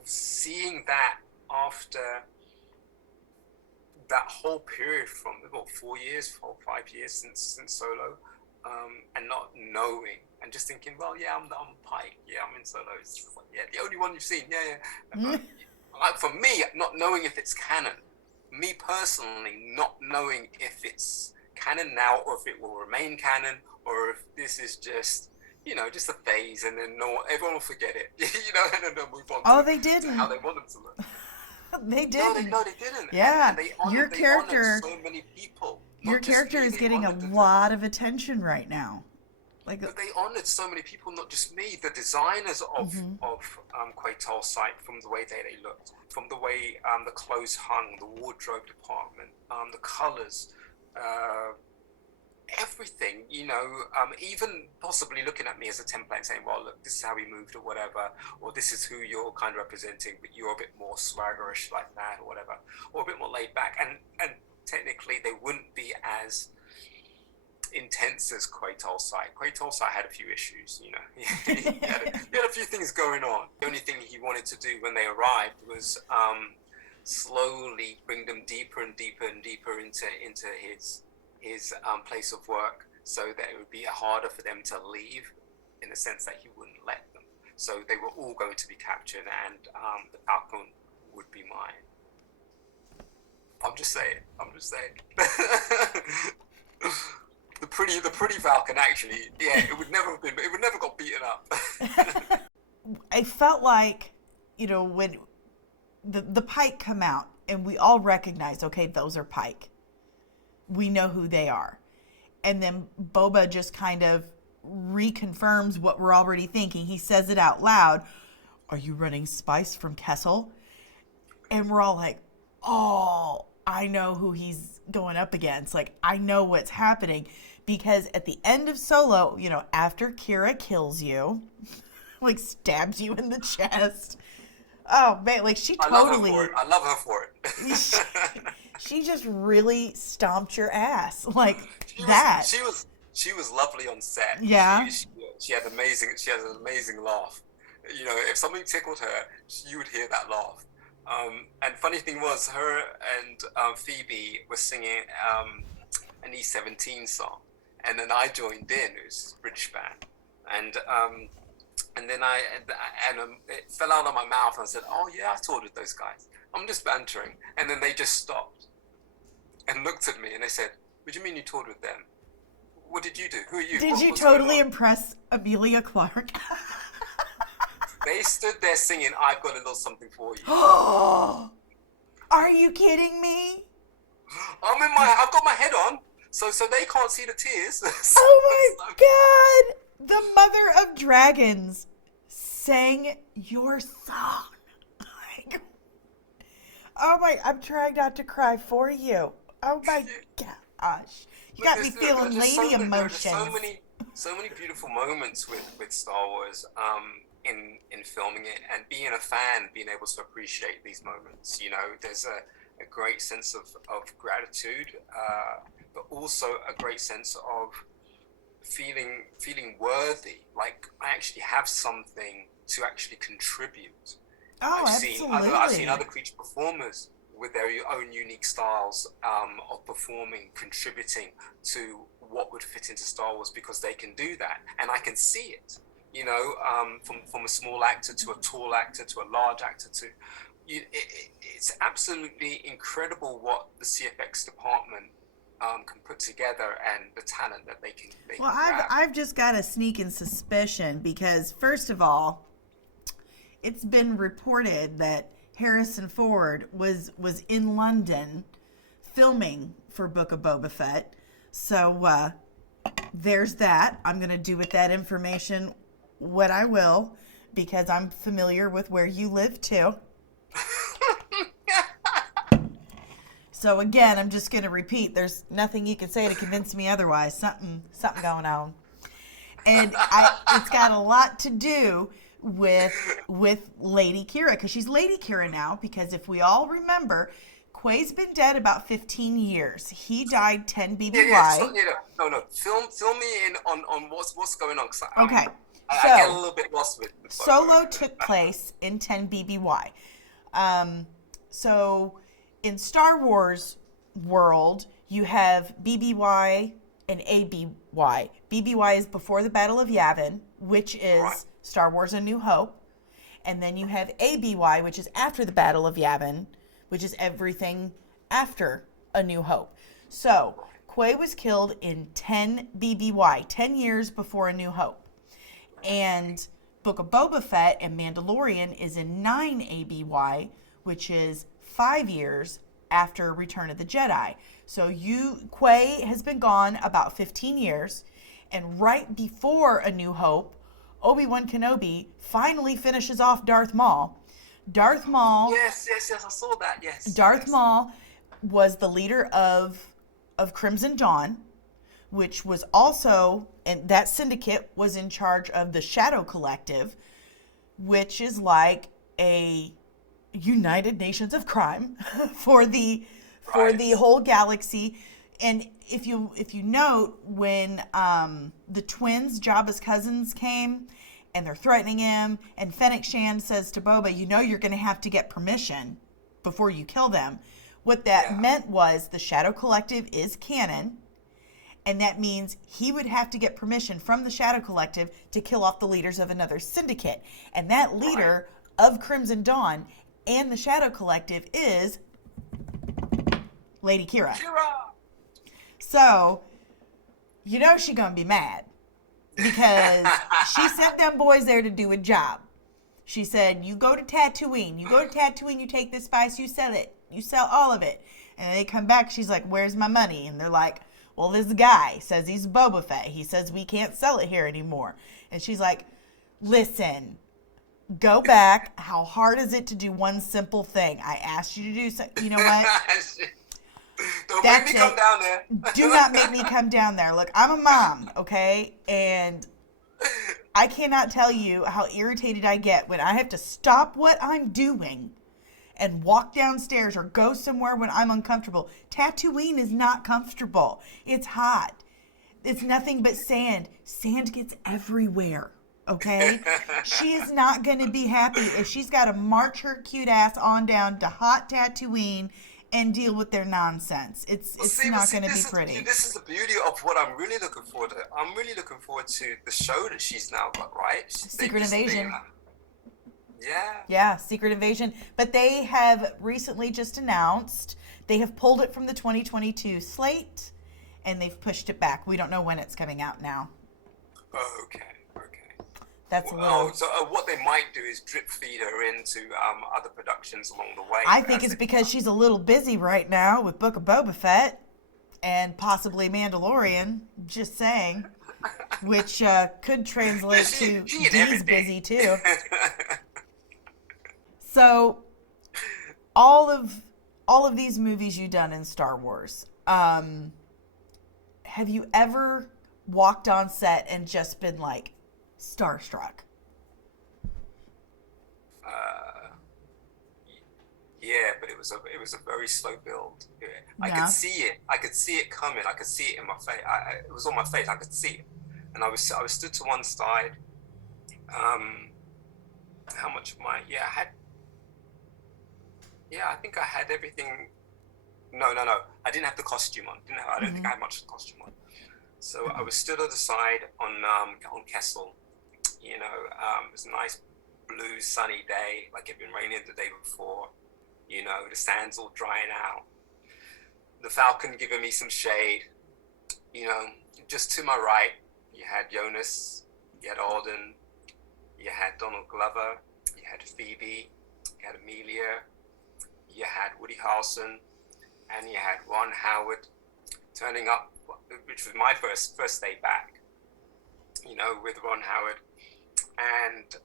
seeing that after that whole period from about 4 years, 5 years since Solo, and not knowing, and just thinking, well, yeah, I'm Pyke, yeah, I'm in Solo. It's just like, yeah, the only one you've seen, yeah. Like for me, not knowing if it's canon, me personally, not knowing if it's canon now or if it will remain canon, or if this is just, just a phase, and then everyone will forget it, and then they'll move on to how they want them to look. They didn't. No, they didn't. Yeah, and they honored, your character. so many people. Your character is getting a lot of attention right now. But they honored so many people, not just me. The designers of Quay Tolesite, from the way they looked, from the way the clothes hung, the wardrobe department, the colors, everything. Even possibly looking at me as a template and saying, well, look, this is how we moved or whatever, or this is who you're kind of representing, but you're a bit more swaggerish like that or whatever, or a bit more laid back. And technically they wouldn't be as intense as Quay Tolesite. Quay Tolesite had a few issues, he had a few things going on. The only thing he wanted to do when they arrived was slowly bring them deeper and deeper and deeper into his place of work, so that it would be harder for them to leave, in the sense that he wouldn't let them. So they were all going to be captured, and the Falcon would be mine. I'm just saying. The pretty Falcon, actually, it would never got beaten up. I felt like, when the Pyke come out, and we all recognize, okay, those are Pyke. We know who they are. And then Boba just kind of reconfirms what we're already thinking. He says it out loud. Are you running spice from Kessel? And we're all like, oh, I know who he's going up against. Like, I know what's happening. Because at the end of Solo, after Kira kills you, like stabs you in the chest. Oh, man, like she totally... I love her for it. She just really stomped your ass. Like, She was lovely on set. Yeah. She had an amazing laugh. If something tickled her, you would hear that laugh. And funny thing was, her and Phoebe were singing an E17 song, and then I joined in. It was a British band, and then it fell out of my mouth, and I said, "Oh yeah, I toured with those guys. I'm just bantering." And then they just stopped and looked at me, and they said, "What do you mean you toured with them? What did you do? Who are you?" Did you totally impress Amelia Clark? They stood there singing, "I've got a little something for you." Are you kidding me? I've got my head on, so they can't see the tears. Oh my God! The mother of dragons sang your song. Oh my! I'm trying not to cry for you. Oh my gosh! You got me feeling lady emotions. So many beautiful moments with Star Wars. In filming it, and being a fan, being able to appreciate these moments. There's a great sense of gratitude, but also a great sense of feeling worthy. Like, I actually have something to actually contribute. Oh, absolutely. I've seen other creature performers with their own unique styles of performing, contributing to what would fit into Star Wars, because they can do that, and I can see it. From a small actor to a tall actor to a large actor to, it's absolutely incredible what the CFX department can put together, and the talent that they can grab. I've just got a sneaking suspicion, because first of all, it's been reported that Harrison Ford was in London filming for Book of Boba Fett. So there's that. I'm going to do with that information what I will, because I'm familiar with where you live too. So again, I'm just going to repeat, there's nothing you can say to convince me otherwise. Something going on. And it's got a lot to do with Lady Kira, because she's Lady Kira now, because if we all remember, Quay's been dead about 15 years. He died 10 BBY. No. Fill me in on what's going on. Okay. I get a little bit lost with Solo took place in 10 BBY. So in Star Wars world, you have BBY and ABY. BBY is before the Battle of Yavin, which is Star Wars A New Hope. And then you have ABY, which is after the Battle of Yavin, which is everything after A New Hope. So, Quay was killed in 10 BBY, 10 years before A New Hope. And Book of Boba Fett and Mandalorian is in 9 ABY, which is 5 years after Return of the Jedi. So Quay has been gone about 15 years, and right before A New Hope, Obi-Wan Kenobi finally finishes off Darth Maul. Darth Maul... Yes, I saw that, yes. Darth Maul was the leader of Crimson Dawn, which was also, and that syndicate was in charge of the Shadow Collective, which is like a United Nations of crime for the whole galaxy. And if you note, when the twins, Jabba's cousins, came and they're threatening him, and Fennec Shand says to Boba, you know you're going to have to get permission before you kill them. What that meant was the Shadow Collective is canon, and that means he would have to get permission from the Shadow Collective to kill off the leaders of another syndicate. And that leader of Crimson Dawn and the Shadow Collective is Lady Kira. So, you know she's going to be mad, because she sent them boys there to do a job. She said, you go to Tatooine. You take this spice, you sell it. You sell all of it. And they come back, she's like, where's my money? And they're like, well, this guy says he's Boba Fett. He says we can't sell it here anymore. And she's like, listen, go back. How hard is it to do one simple thing? I asked you to do something. You know what? Don't make me come down there. Do not make me come down there. Look, I'm a mom, okay? And I cannot tell you how irritated I get when I have to stop what I'm doing and walk downstairs or go somewhere when I'm uncomfortable. Tatooine is not comfortable. It's hot. It's nothing but sand. Sand gets everywhere, okay? She is not going to be happy if she's got to march her cute ass on down to hot Tatooine and deal with their nonsense. It's not going to be pretty. This is the beauty of what I'm really looking forward to. I'm really looking forward to the show that she's now got, right? Secret Invasion. Yeah, Secret Invasion. But they have recently just announced they have pulled it from the 2022 slate, and they've pushed it back. We don't know when it's coming out now. Okay. That's a little... So what they might do is drip feed her into other productions along the way. I think it's because she's a little busy right now with Book of Boba Fett and possibly Mandalorian, just saying, which could translate to Dee's busy too. So, all of these movies you've done in Star Wars, have you ever walked on set and just been like starstruck? Yeah, but it was a very slow build. Yeah. I could see it. I could see it coming. I could see it in my face. It was on my face. I could see it, and I was stood to one side. How much of my I think I had everything. No. I didn't have the costume on. I don't think I had much of the costume on. So I was stood on the side on Kessel. You know, it was a nice blue sunny day, like it'd been raining the day before. You know, the sand's all drying out. The Falcon giving me some shade. You know, just to my right, you had Jonas, you had Alden, you had Donald Glover, you had Phoebe, you had Amelia, you had Woody Harrelson, and you had Ron Howard turning up, which was my first day back, you know, with Ron Howard, and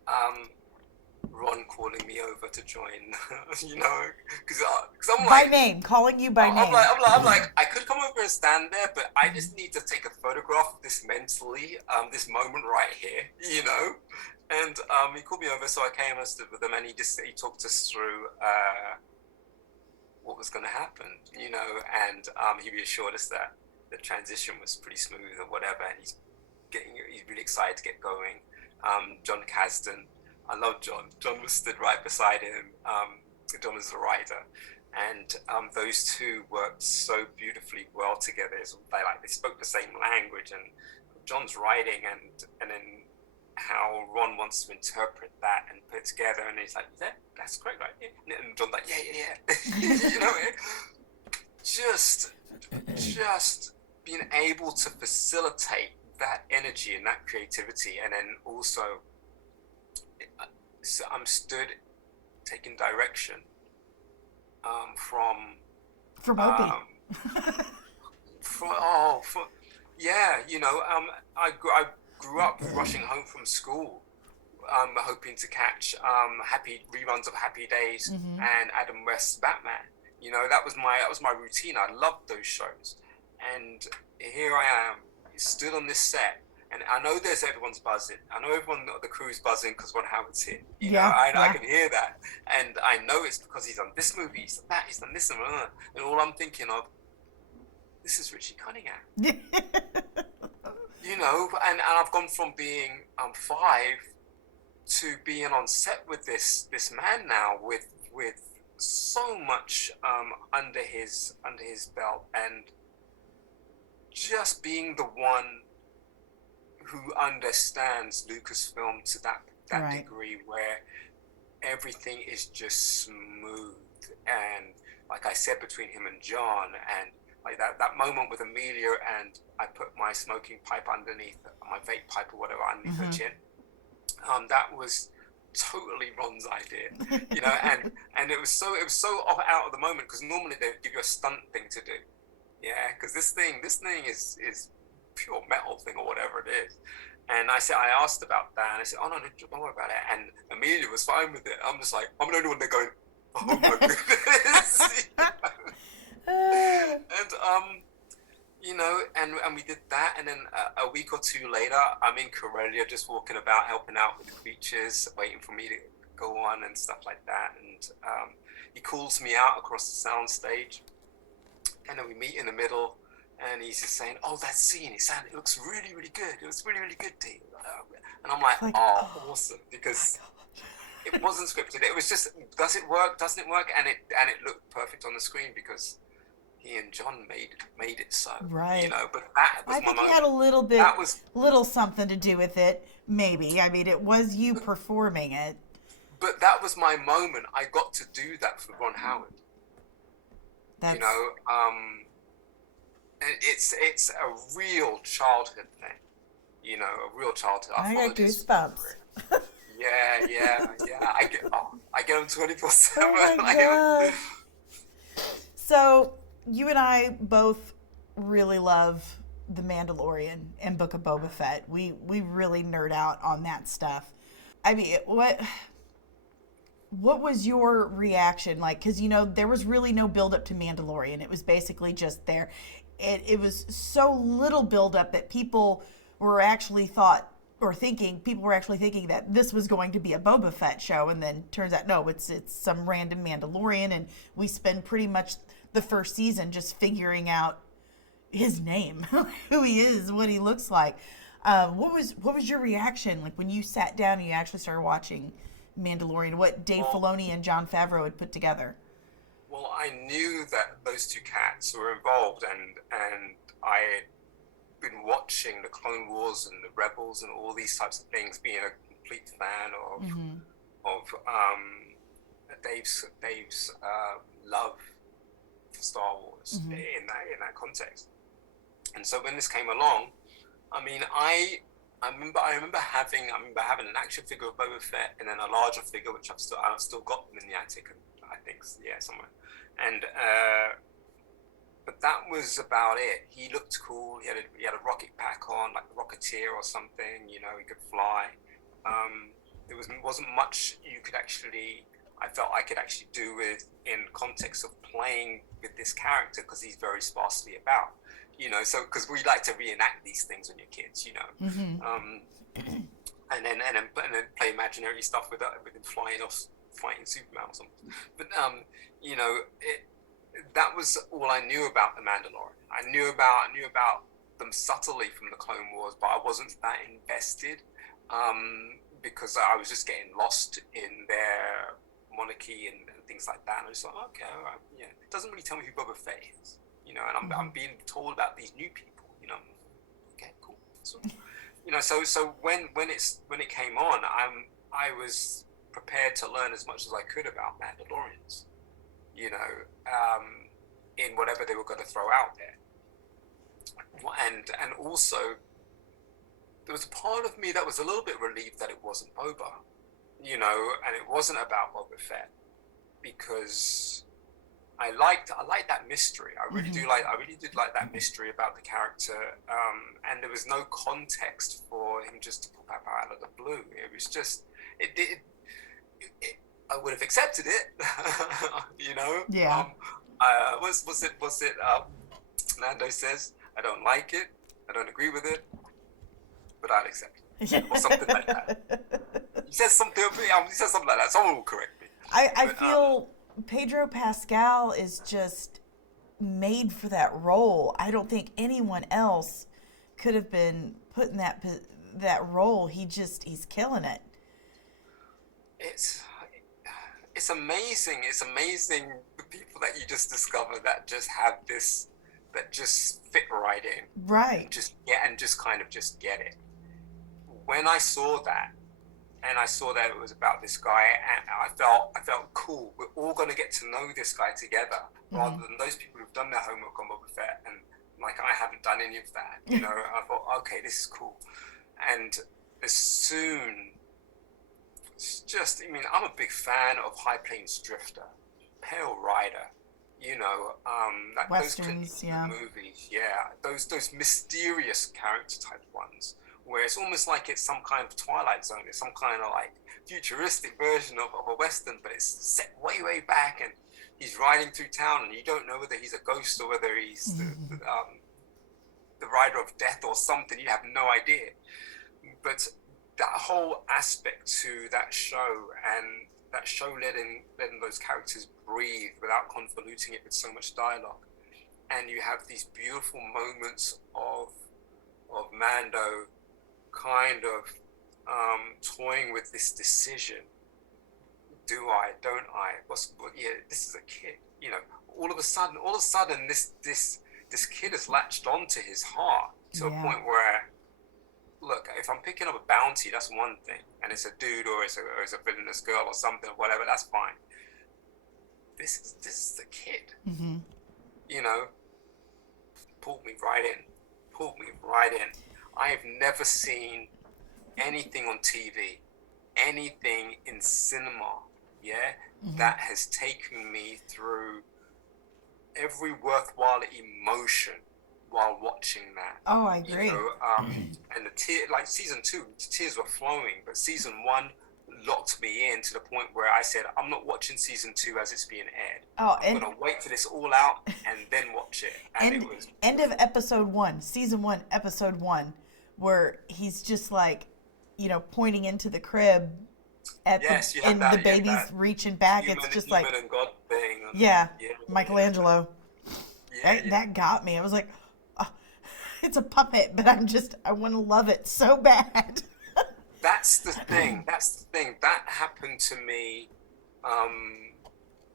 Ron calling me over to join, you know, because I'm like... By name, calling you by name. I'm like, I could come over and stand there, but I just need to take a photograph of this mentally, this moment right here, you know? And he called me over, so I came and stood with him, and he talked us through what was going to happen, you know, and he reassured us that the transition was pretty smooth or whatever, and he's really excited to get going. John Kasdan, I love John. John was stood right beside him. John was the writer, and those two worked so beautifully well together. They spoke the same language, and John's writing, and then how Ron wants to interpret that and put it together, and he's like, that's great, right? And John's like, yeah. You know, just being able to facilitate that energy and that creativity, and then also so I'm stood taking direction from Opie. You know, I grew up rushing home from school, hoping to catch happy reruns of Happy Days and Adam West's Batman. You know, that was my routine. I loved those shows, and here I am, stood on this set, and I know everyone's buzzing. I know the crew's buzzing because Ron Howard's here. You know, I can hear that, and I know it's because he's done this movie, he's done that, he's done this, and all I'm thinking of, this is Richie Cunningham. You know, and I've gone from being 5 to being on set with this man now with so much under his belt, and just being the one who understands Lucasfilm to that right. degree, where everything is just smooth, and like I said, between him and John, and like that moment with Amelia, and I put my smoking pipe underneath, my vape pipe or whatever, underneath her chin. That was totally Ron's idea, you know, and it was so out of the moment, because normally they would give you a stunt thing to do, yeah, because this thing is pure metal thing or whatever it is. And I asked about that, and I said, oh no, don't worry about it. And Amelia was fine with it. I'm just like, I'm the only one there going, oh my goodness. And you know, and we did that, and then a week or two later, I'm in Corellia, just walking about, helping out with the creatures, waiting for me to go on and stuff like that. And he calls me out across the sound stage, and then we meet in the middle, and he's just saying, oh, that scene, it looks really, really good. It was really, really good, Dee. And I'm like, awesome, because it wasn't scripted. It was just, does it work? Doesn't it work? And it looked perfect on the screen, because he and John made it so. Right. You know, but that was my moment. I think he had a little something to do with it, maybe. I mean, it was you performing it. But that was my moment. I got to do that for Ron Howard. You know, it's a real childhood thing. You know, a real childhood. I got goosebumps. Yeah. I get them 24/7. Oh my God. So you and I both really love The Mandalorian and Book of Boba Fett. We really nerd out on that stuff. I mean, what was your reaction like? Because, you know, there was really no build up to Mandalorian. It was basically just there. It was so little build up that people were actually thinking that this was going to be a Boba Fett show, and then turns out no, it's some random Mandalorian, and we spend pretty much the first season just figuring out his name, who he is, what he looks like. What was your reaction like when you sat down and you actually started watching Mandalorian? What Dave Filoni and Jon Favreau had put together? Well, I knew that those two cats were involved, and I had been watching the Clone Wars and the Rebels and all these types of things, being a complete fan of Dave's love for Star Wars in that context. And so when this came along, I mean, I remember having an action figure of Boba Fett, and then a larger figure, which I've still got them in the attic, I think, somewhere. And but that was about it. He looked cool. He had a rocket pack on, like a Rocketeer or something. You know, he could fly. There wasn't much I felt I could actually do with in context of playing with this character, because he's very sparsely about. You know, so because we like to reenact these things when you're kids, you know, and then play imaginary stuff with him flying off, fighting Superman or something. But you know, that was all I knew about the Mandalorian. I knew about them subtly from the Clone Wars, but I wasn't that invested, because I was just getting lost in their monarchy and things like that. And I was like, okay, all right, yeah. It doesn't really tell me who Boba Fett is, you know, and I'm being told about these new people, you know. Okay, cool. So, you know, so when it came on, I was prepared to learn as much as I could about Mandalorians, you know, in whatever they were going to throw out there. And also, there was a part of me that was a little bit relieved that it wasn't Boba, you know, and it wasn't about Boba Fett, because I liked that mystery. I really did like that mystery about the character, and there was no context for him just to pop out of the blue. It was just I would have accepted it, you know. Yeah. Was it? Nando says, "I don't like it. I don't agree with it, but I'll accept it," or something like that. He says something. He says something like that. Someone will correct me. I feel Pedro Pascal is just made for that role. I don't think anyone else could have been put in that role. He's killing it. It's amazing. It's amazing the people that you just discover that just have this, that just fit right in. Right. And just kind of just get it. When I saw that, and I saw that it was about this guy, and I felt cool. We're all going to get to know this guy together, rather than those people who've done their homework on Boba Fett, and like I haven't done any of that. You know, I thought, okay, this is cool. And as soon, it's just, I mean, I'm a big fan of High Plains Drifter, Pale Rider. You know, like Westerns, those movies, those mysterious character type ones, where it's almost like it's some kind of Twilight Zone. It's some kind of like futuristic version of a Western, but it's set way, way back, and he's riding through town, and you don't know whether he's a ghost or whether he's the rider of death or something. You have no idea. But that whole aspect to that show, and that show letting those characters breathe without convoluting it with so much dialogue, and you have these beautiful moments of Mando kind of toying with this decision. Do I? Don't I? This is a kid. You know, all of a sudden, this kid has latched onto his heart to a point where, look, if I'm picking up a bounty, that's one thing, and it's a dude or it's a villainous girl or something, whatever, that's fine. This is the kid. You know, pulled me right in. I have never seen anything on TV, anything in cinema, that has taken me through every worthwhile emotion while watching that. Oh, I agree. You know, and like season 2, the tears were flowing, but season 1 locked me in to the point where I said, I'm not watching season 2 as it's being aired. I'm going to wait for this all out and then watch it. And it was end of episode 1, season 1, episode 1, where he's just like, you know, pointing into the crib at the baby's reaching back. It's just like and God thing. Michelangelo. That got me. I was like, oh, it's a puppet, but I want to love it so bad. That's the thing. That happened to me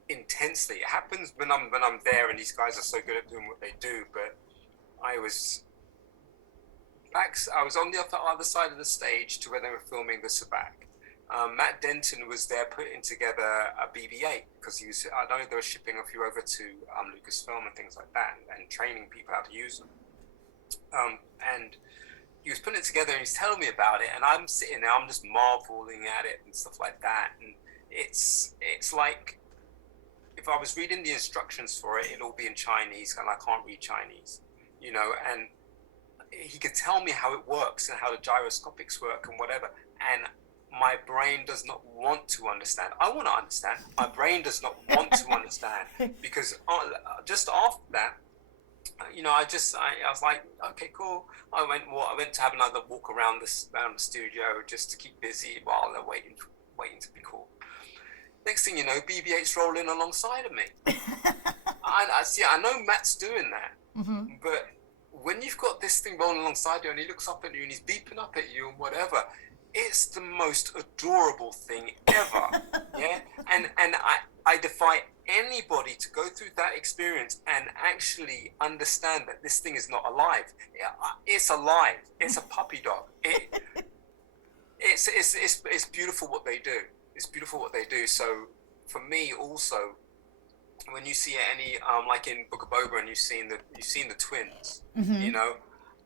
intensely. It happens when I'm there, and these guys are so good at doing what they do. But I was on the other side of the stage to where they were filming the Sabacc. Matt Denton was there putting together a BB-8 because I know they were shipping a few over to Lucasfilm and things like that, and training people how to use them. And he was putting it together, and he's telling me about it, and I'm sitting there, I'm just marveling at it and stuff like that. And it's like, if I was reading the instructions for it, it'll all be in Chinese, and I can't read Chinese, you know. And he could tell me how it works and how the gyroscopics work and whatever, and my brain does not want to understand. I want to understand. My brain does not want to understand, because just after that, you know, I was like, okay, cool. I went to have another walk around the studio just to keep busy while they're waiting to be cool. Next thing you know, BB-8's rolling alongside of me. I know Matt's doing that, but when you've got this thing rolling alongside you and he looks up at you and he's beeping up at you and whatever, it's the most adorable thing ever. Yeah, and I defy anybody to go through that experience and actually understand that this thing is not alive. It's alive. It's a puppy dog. It's beautiful what they do. It's beautiful what they do. So for me also, when you see any like in Book of Boba and you've seen the twins, you know,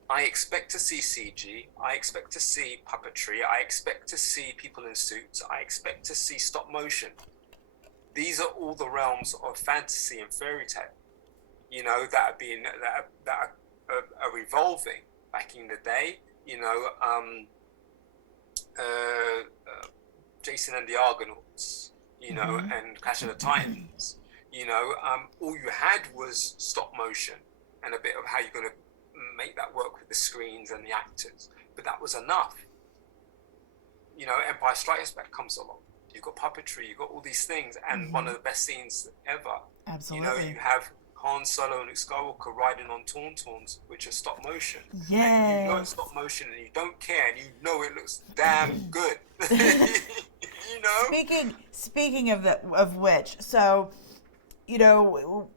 I expect to see CG, I expect to see puppetry, I expect to see people in suits, I expect to see stop motion. These are all the realms of fantasy and fairy tale, you know, that are evolving back in the day, you know, Jason and the Argonauts, you know, and Clash of the Titans, you know, all you had was stop motion and a bit of how you're going to make that work with the screens and the actors, but that was enough. You know, Empire Strikes Back comes along. You've got puppetry, you've got all these things, and one of the best scenes ever. Absolutely. You know, you have Han Solo and Luke Skywalker riding on Tauntauns, which are stop motion. Yeah. And you know it's stop motion, and you don't care, and you know it looks damn good. You know. Speaking of which, so, you know,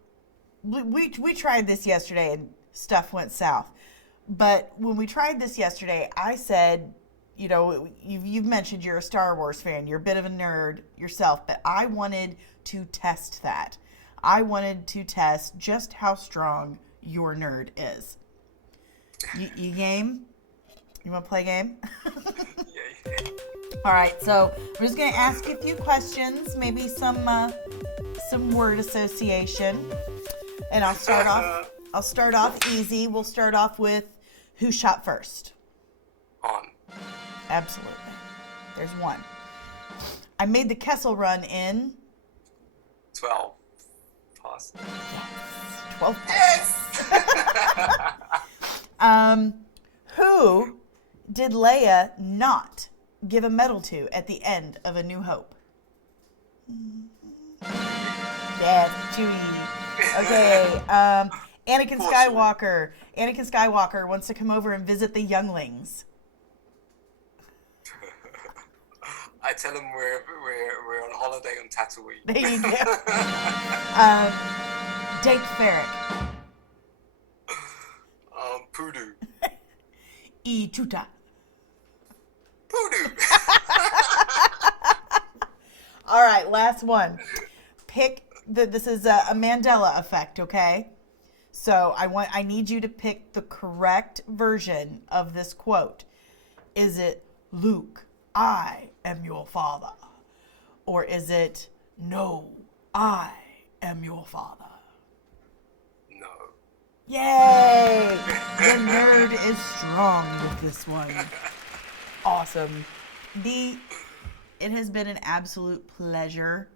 we tried this yesterday and stuff went south. But when we tried this yesterday, I said, you know, you've mentioned you're a Star Wars fan. You're a bit of a nerd yourself, but I wanted to test that. I wanted to test just how strong your nerd is. You game? You want to play a game? Yeah. All right, so I'm just going to ask you a few questions, maybe some word association, and I'll start off easy. We'll start off with who shot first. On. Absolutely. There's one. I made the Kessel run in 12. Pass. Yes. 12 Yes. Who did Leia not give a medal to at the end of A New Hope? Yeah, Chewie. Okay. Anakin Skywalker. Anakin Skywalker wants to come over and visit the younglings. I tell them we're on holiday on Tatooine. There you go. Dake Ferrick. Poodoo. E Chuta. Poodoo. All right, last one. This is a Mandela effect, okay? So I need you to pick the correct version of this quote. Is it Luke, I am your father? Or is it no, I am your father? No. Yay! The nerd is strong with this one. Awesome. Dee, it has been an absolute pleasure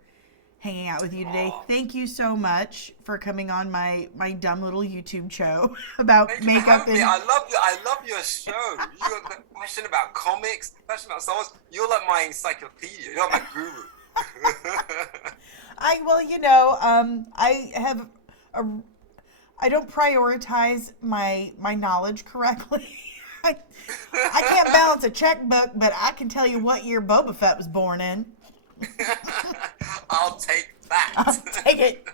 hanging out with you today. Thank you so much for coming on my dumb little YouTube show about makeup. I love your show. You're passionate about comics, passionate about Star Wars. You're like my encyclopedia. You're like my guru. I don't prioritize my knowledge correctly. I can't balance a checkbook, but I can tell you what year Boba Fett was born in. I'll take that. I'll take it.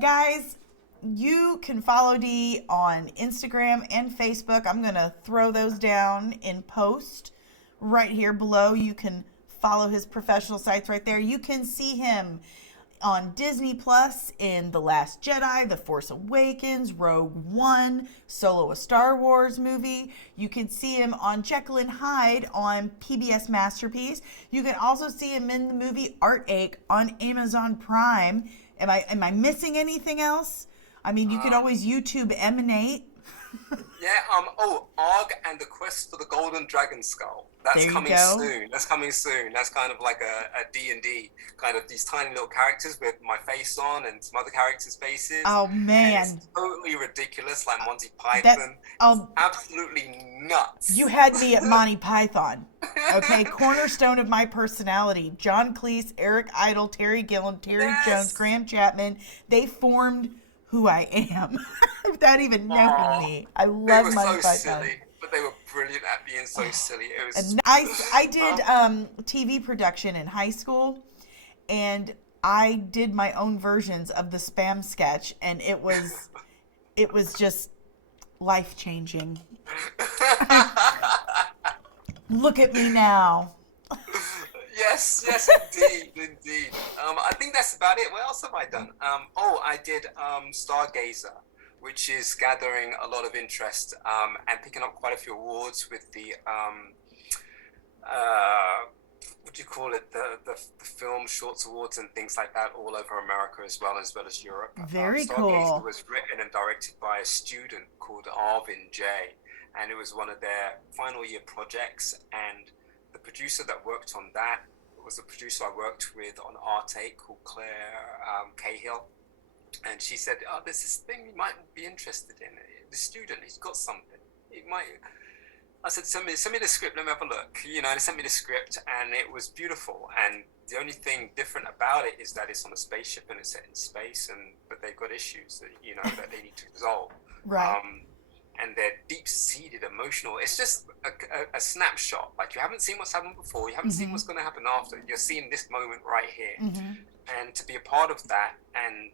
Guys, you can follow Dee on Instagram and Facebook. I'm going to throw those down in post right here below. You can follow his professional sites right there. You can see him on Disney Plus in The Last Jedi, The Force Awakens, Rogue One, Solo, a Star Wars movie. You can see him on Jekyll and Hyde on PBS Masterpiece. You can also see him in the movie Art Ache on Amazon Prime. Am I missing anything else? I mean, you can always YouTube Emanate. Yeah, Arg and the Quest for the Golden Dragon Skull. That's coming soon. That's coming soon. That's kind of like a D&D, kind of these tiny little characters with my face on and some other characters' faces. Oh, man. And it's totally ridiculous, like Monty Python. Absolutely nuts. You had me at Monty Python. Okay, cornerstone of my personality. John Cleese, Eric Idle, Terry Gilliam, Terry Jones, Graham Chapman. They formed who I am without even knowing me. I love Monty Python. They were so silly, but they were brilliant at being so silly. It was. And I did TV production in high school, and I did my own versions of the spam sketch, and it was just life changing. Look at me now. Yes, indeed. I think that's about it. What else have I done? I did Stargazer, which is gathering a lot of interest and picking up quite a few awards with the what do you call it? The film shorts awards and things like that all over America as well as Europe. Very Stargazer cool. was written and directed by a student called Arvin J, and it was one of their final year projects. And the producer that worked on that was the producer I worked with on Arte called Claire Cahill. And she said, "Oh, there's this thing you might be interested in. The student, he's got something. He might." I said, "Send me the script. Let me have a look." You know, they sent me the script, and it was beautiful. And the only thing different about it is that it's on a spaceship and it's set in space, but they've got issues that that they need to resolve. Right. And they're deep-seated emotional. It's just a snapshot. Like, you haven't seen what's happened before. You haven't seen what's going to happen after. You're seeing this moment right here. And to be a part of that, and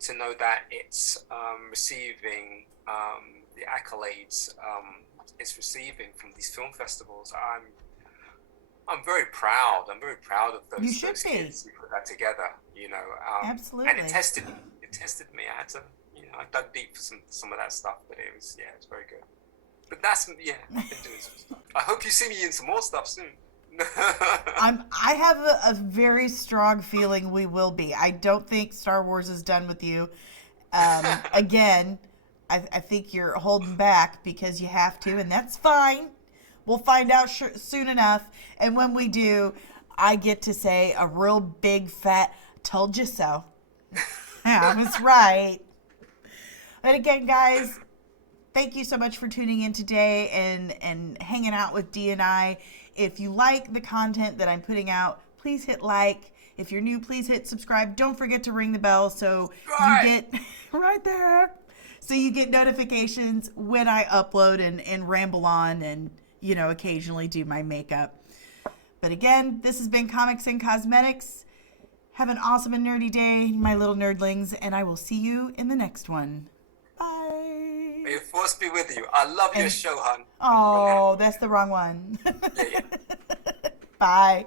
to know that it's receiving the accolades it's receiving from these film festivals, I'm very proud. I'm very proud of those kids who put that together. Absolutely. And it tested me. I had to, I dug deep for some of that stuff, but it's very good. But that's I've been doing some stuff. I hope you see me in some more stuff soon. I have a very strong feeling we will be. I don't think Star Wars is done with you. Again, I think you're holding back because you have to, and that's fine. We'll find out soon enough. And when we do, I get to say a real big fat "told you so." I was right. But again, guys, thank you so much for tuning in today and hanging out with Dee and I. If you like the content that I'm putting out, please hit like. If you're new, please hit subscribe. Don't forget to ring the bell so you get right there. So you get notifications when I upload and ramble on and, occasionally do my makeup. But again, this has been Comics and Cosmetics. Have an awesome and nerdy day, my little nerdlings, and I will see you in the next one. Bye. May the force be with you. I love your show, hon. Oh, that's the wrong one. Yeah. Bye.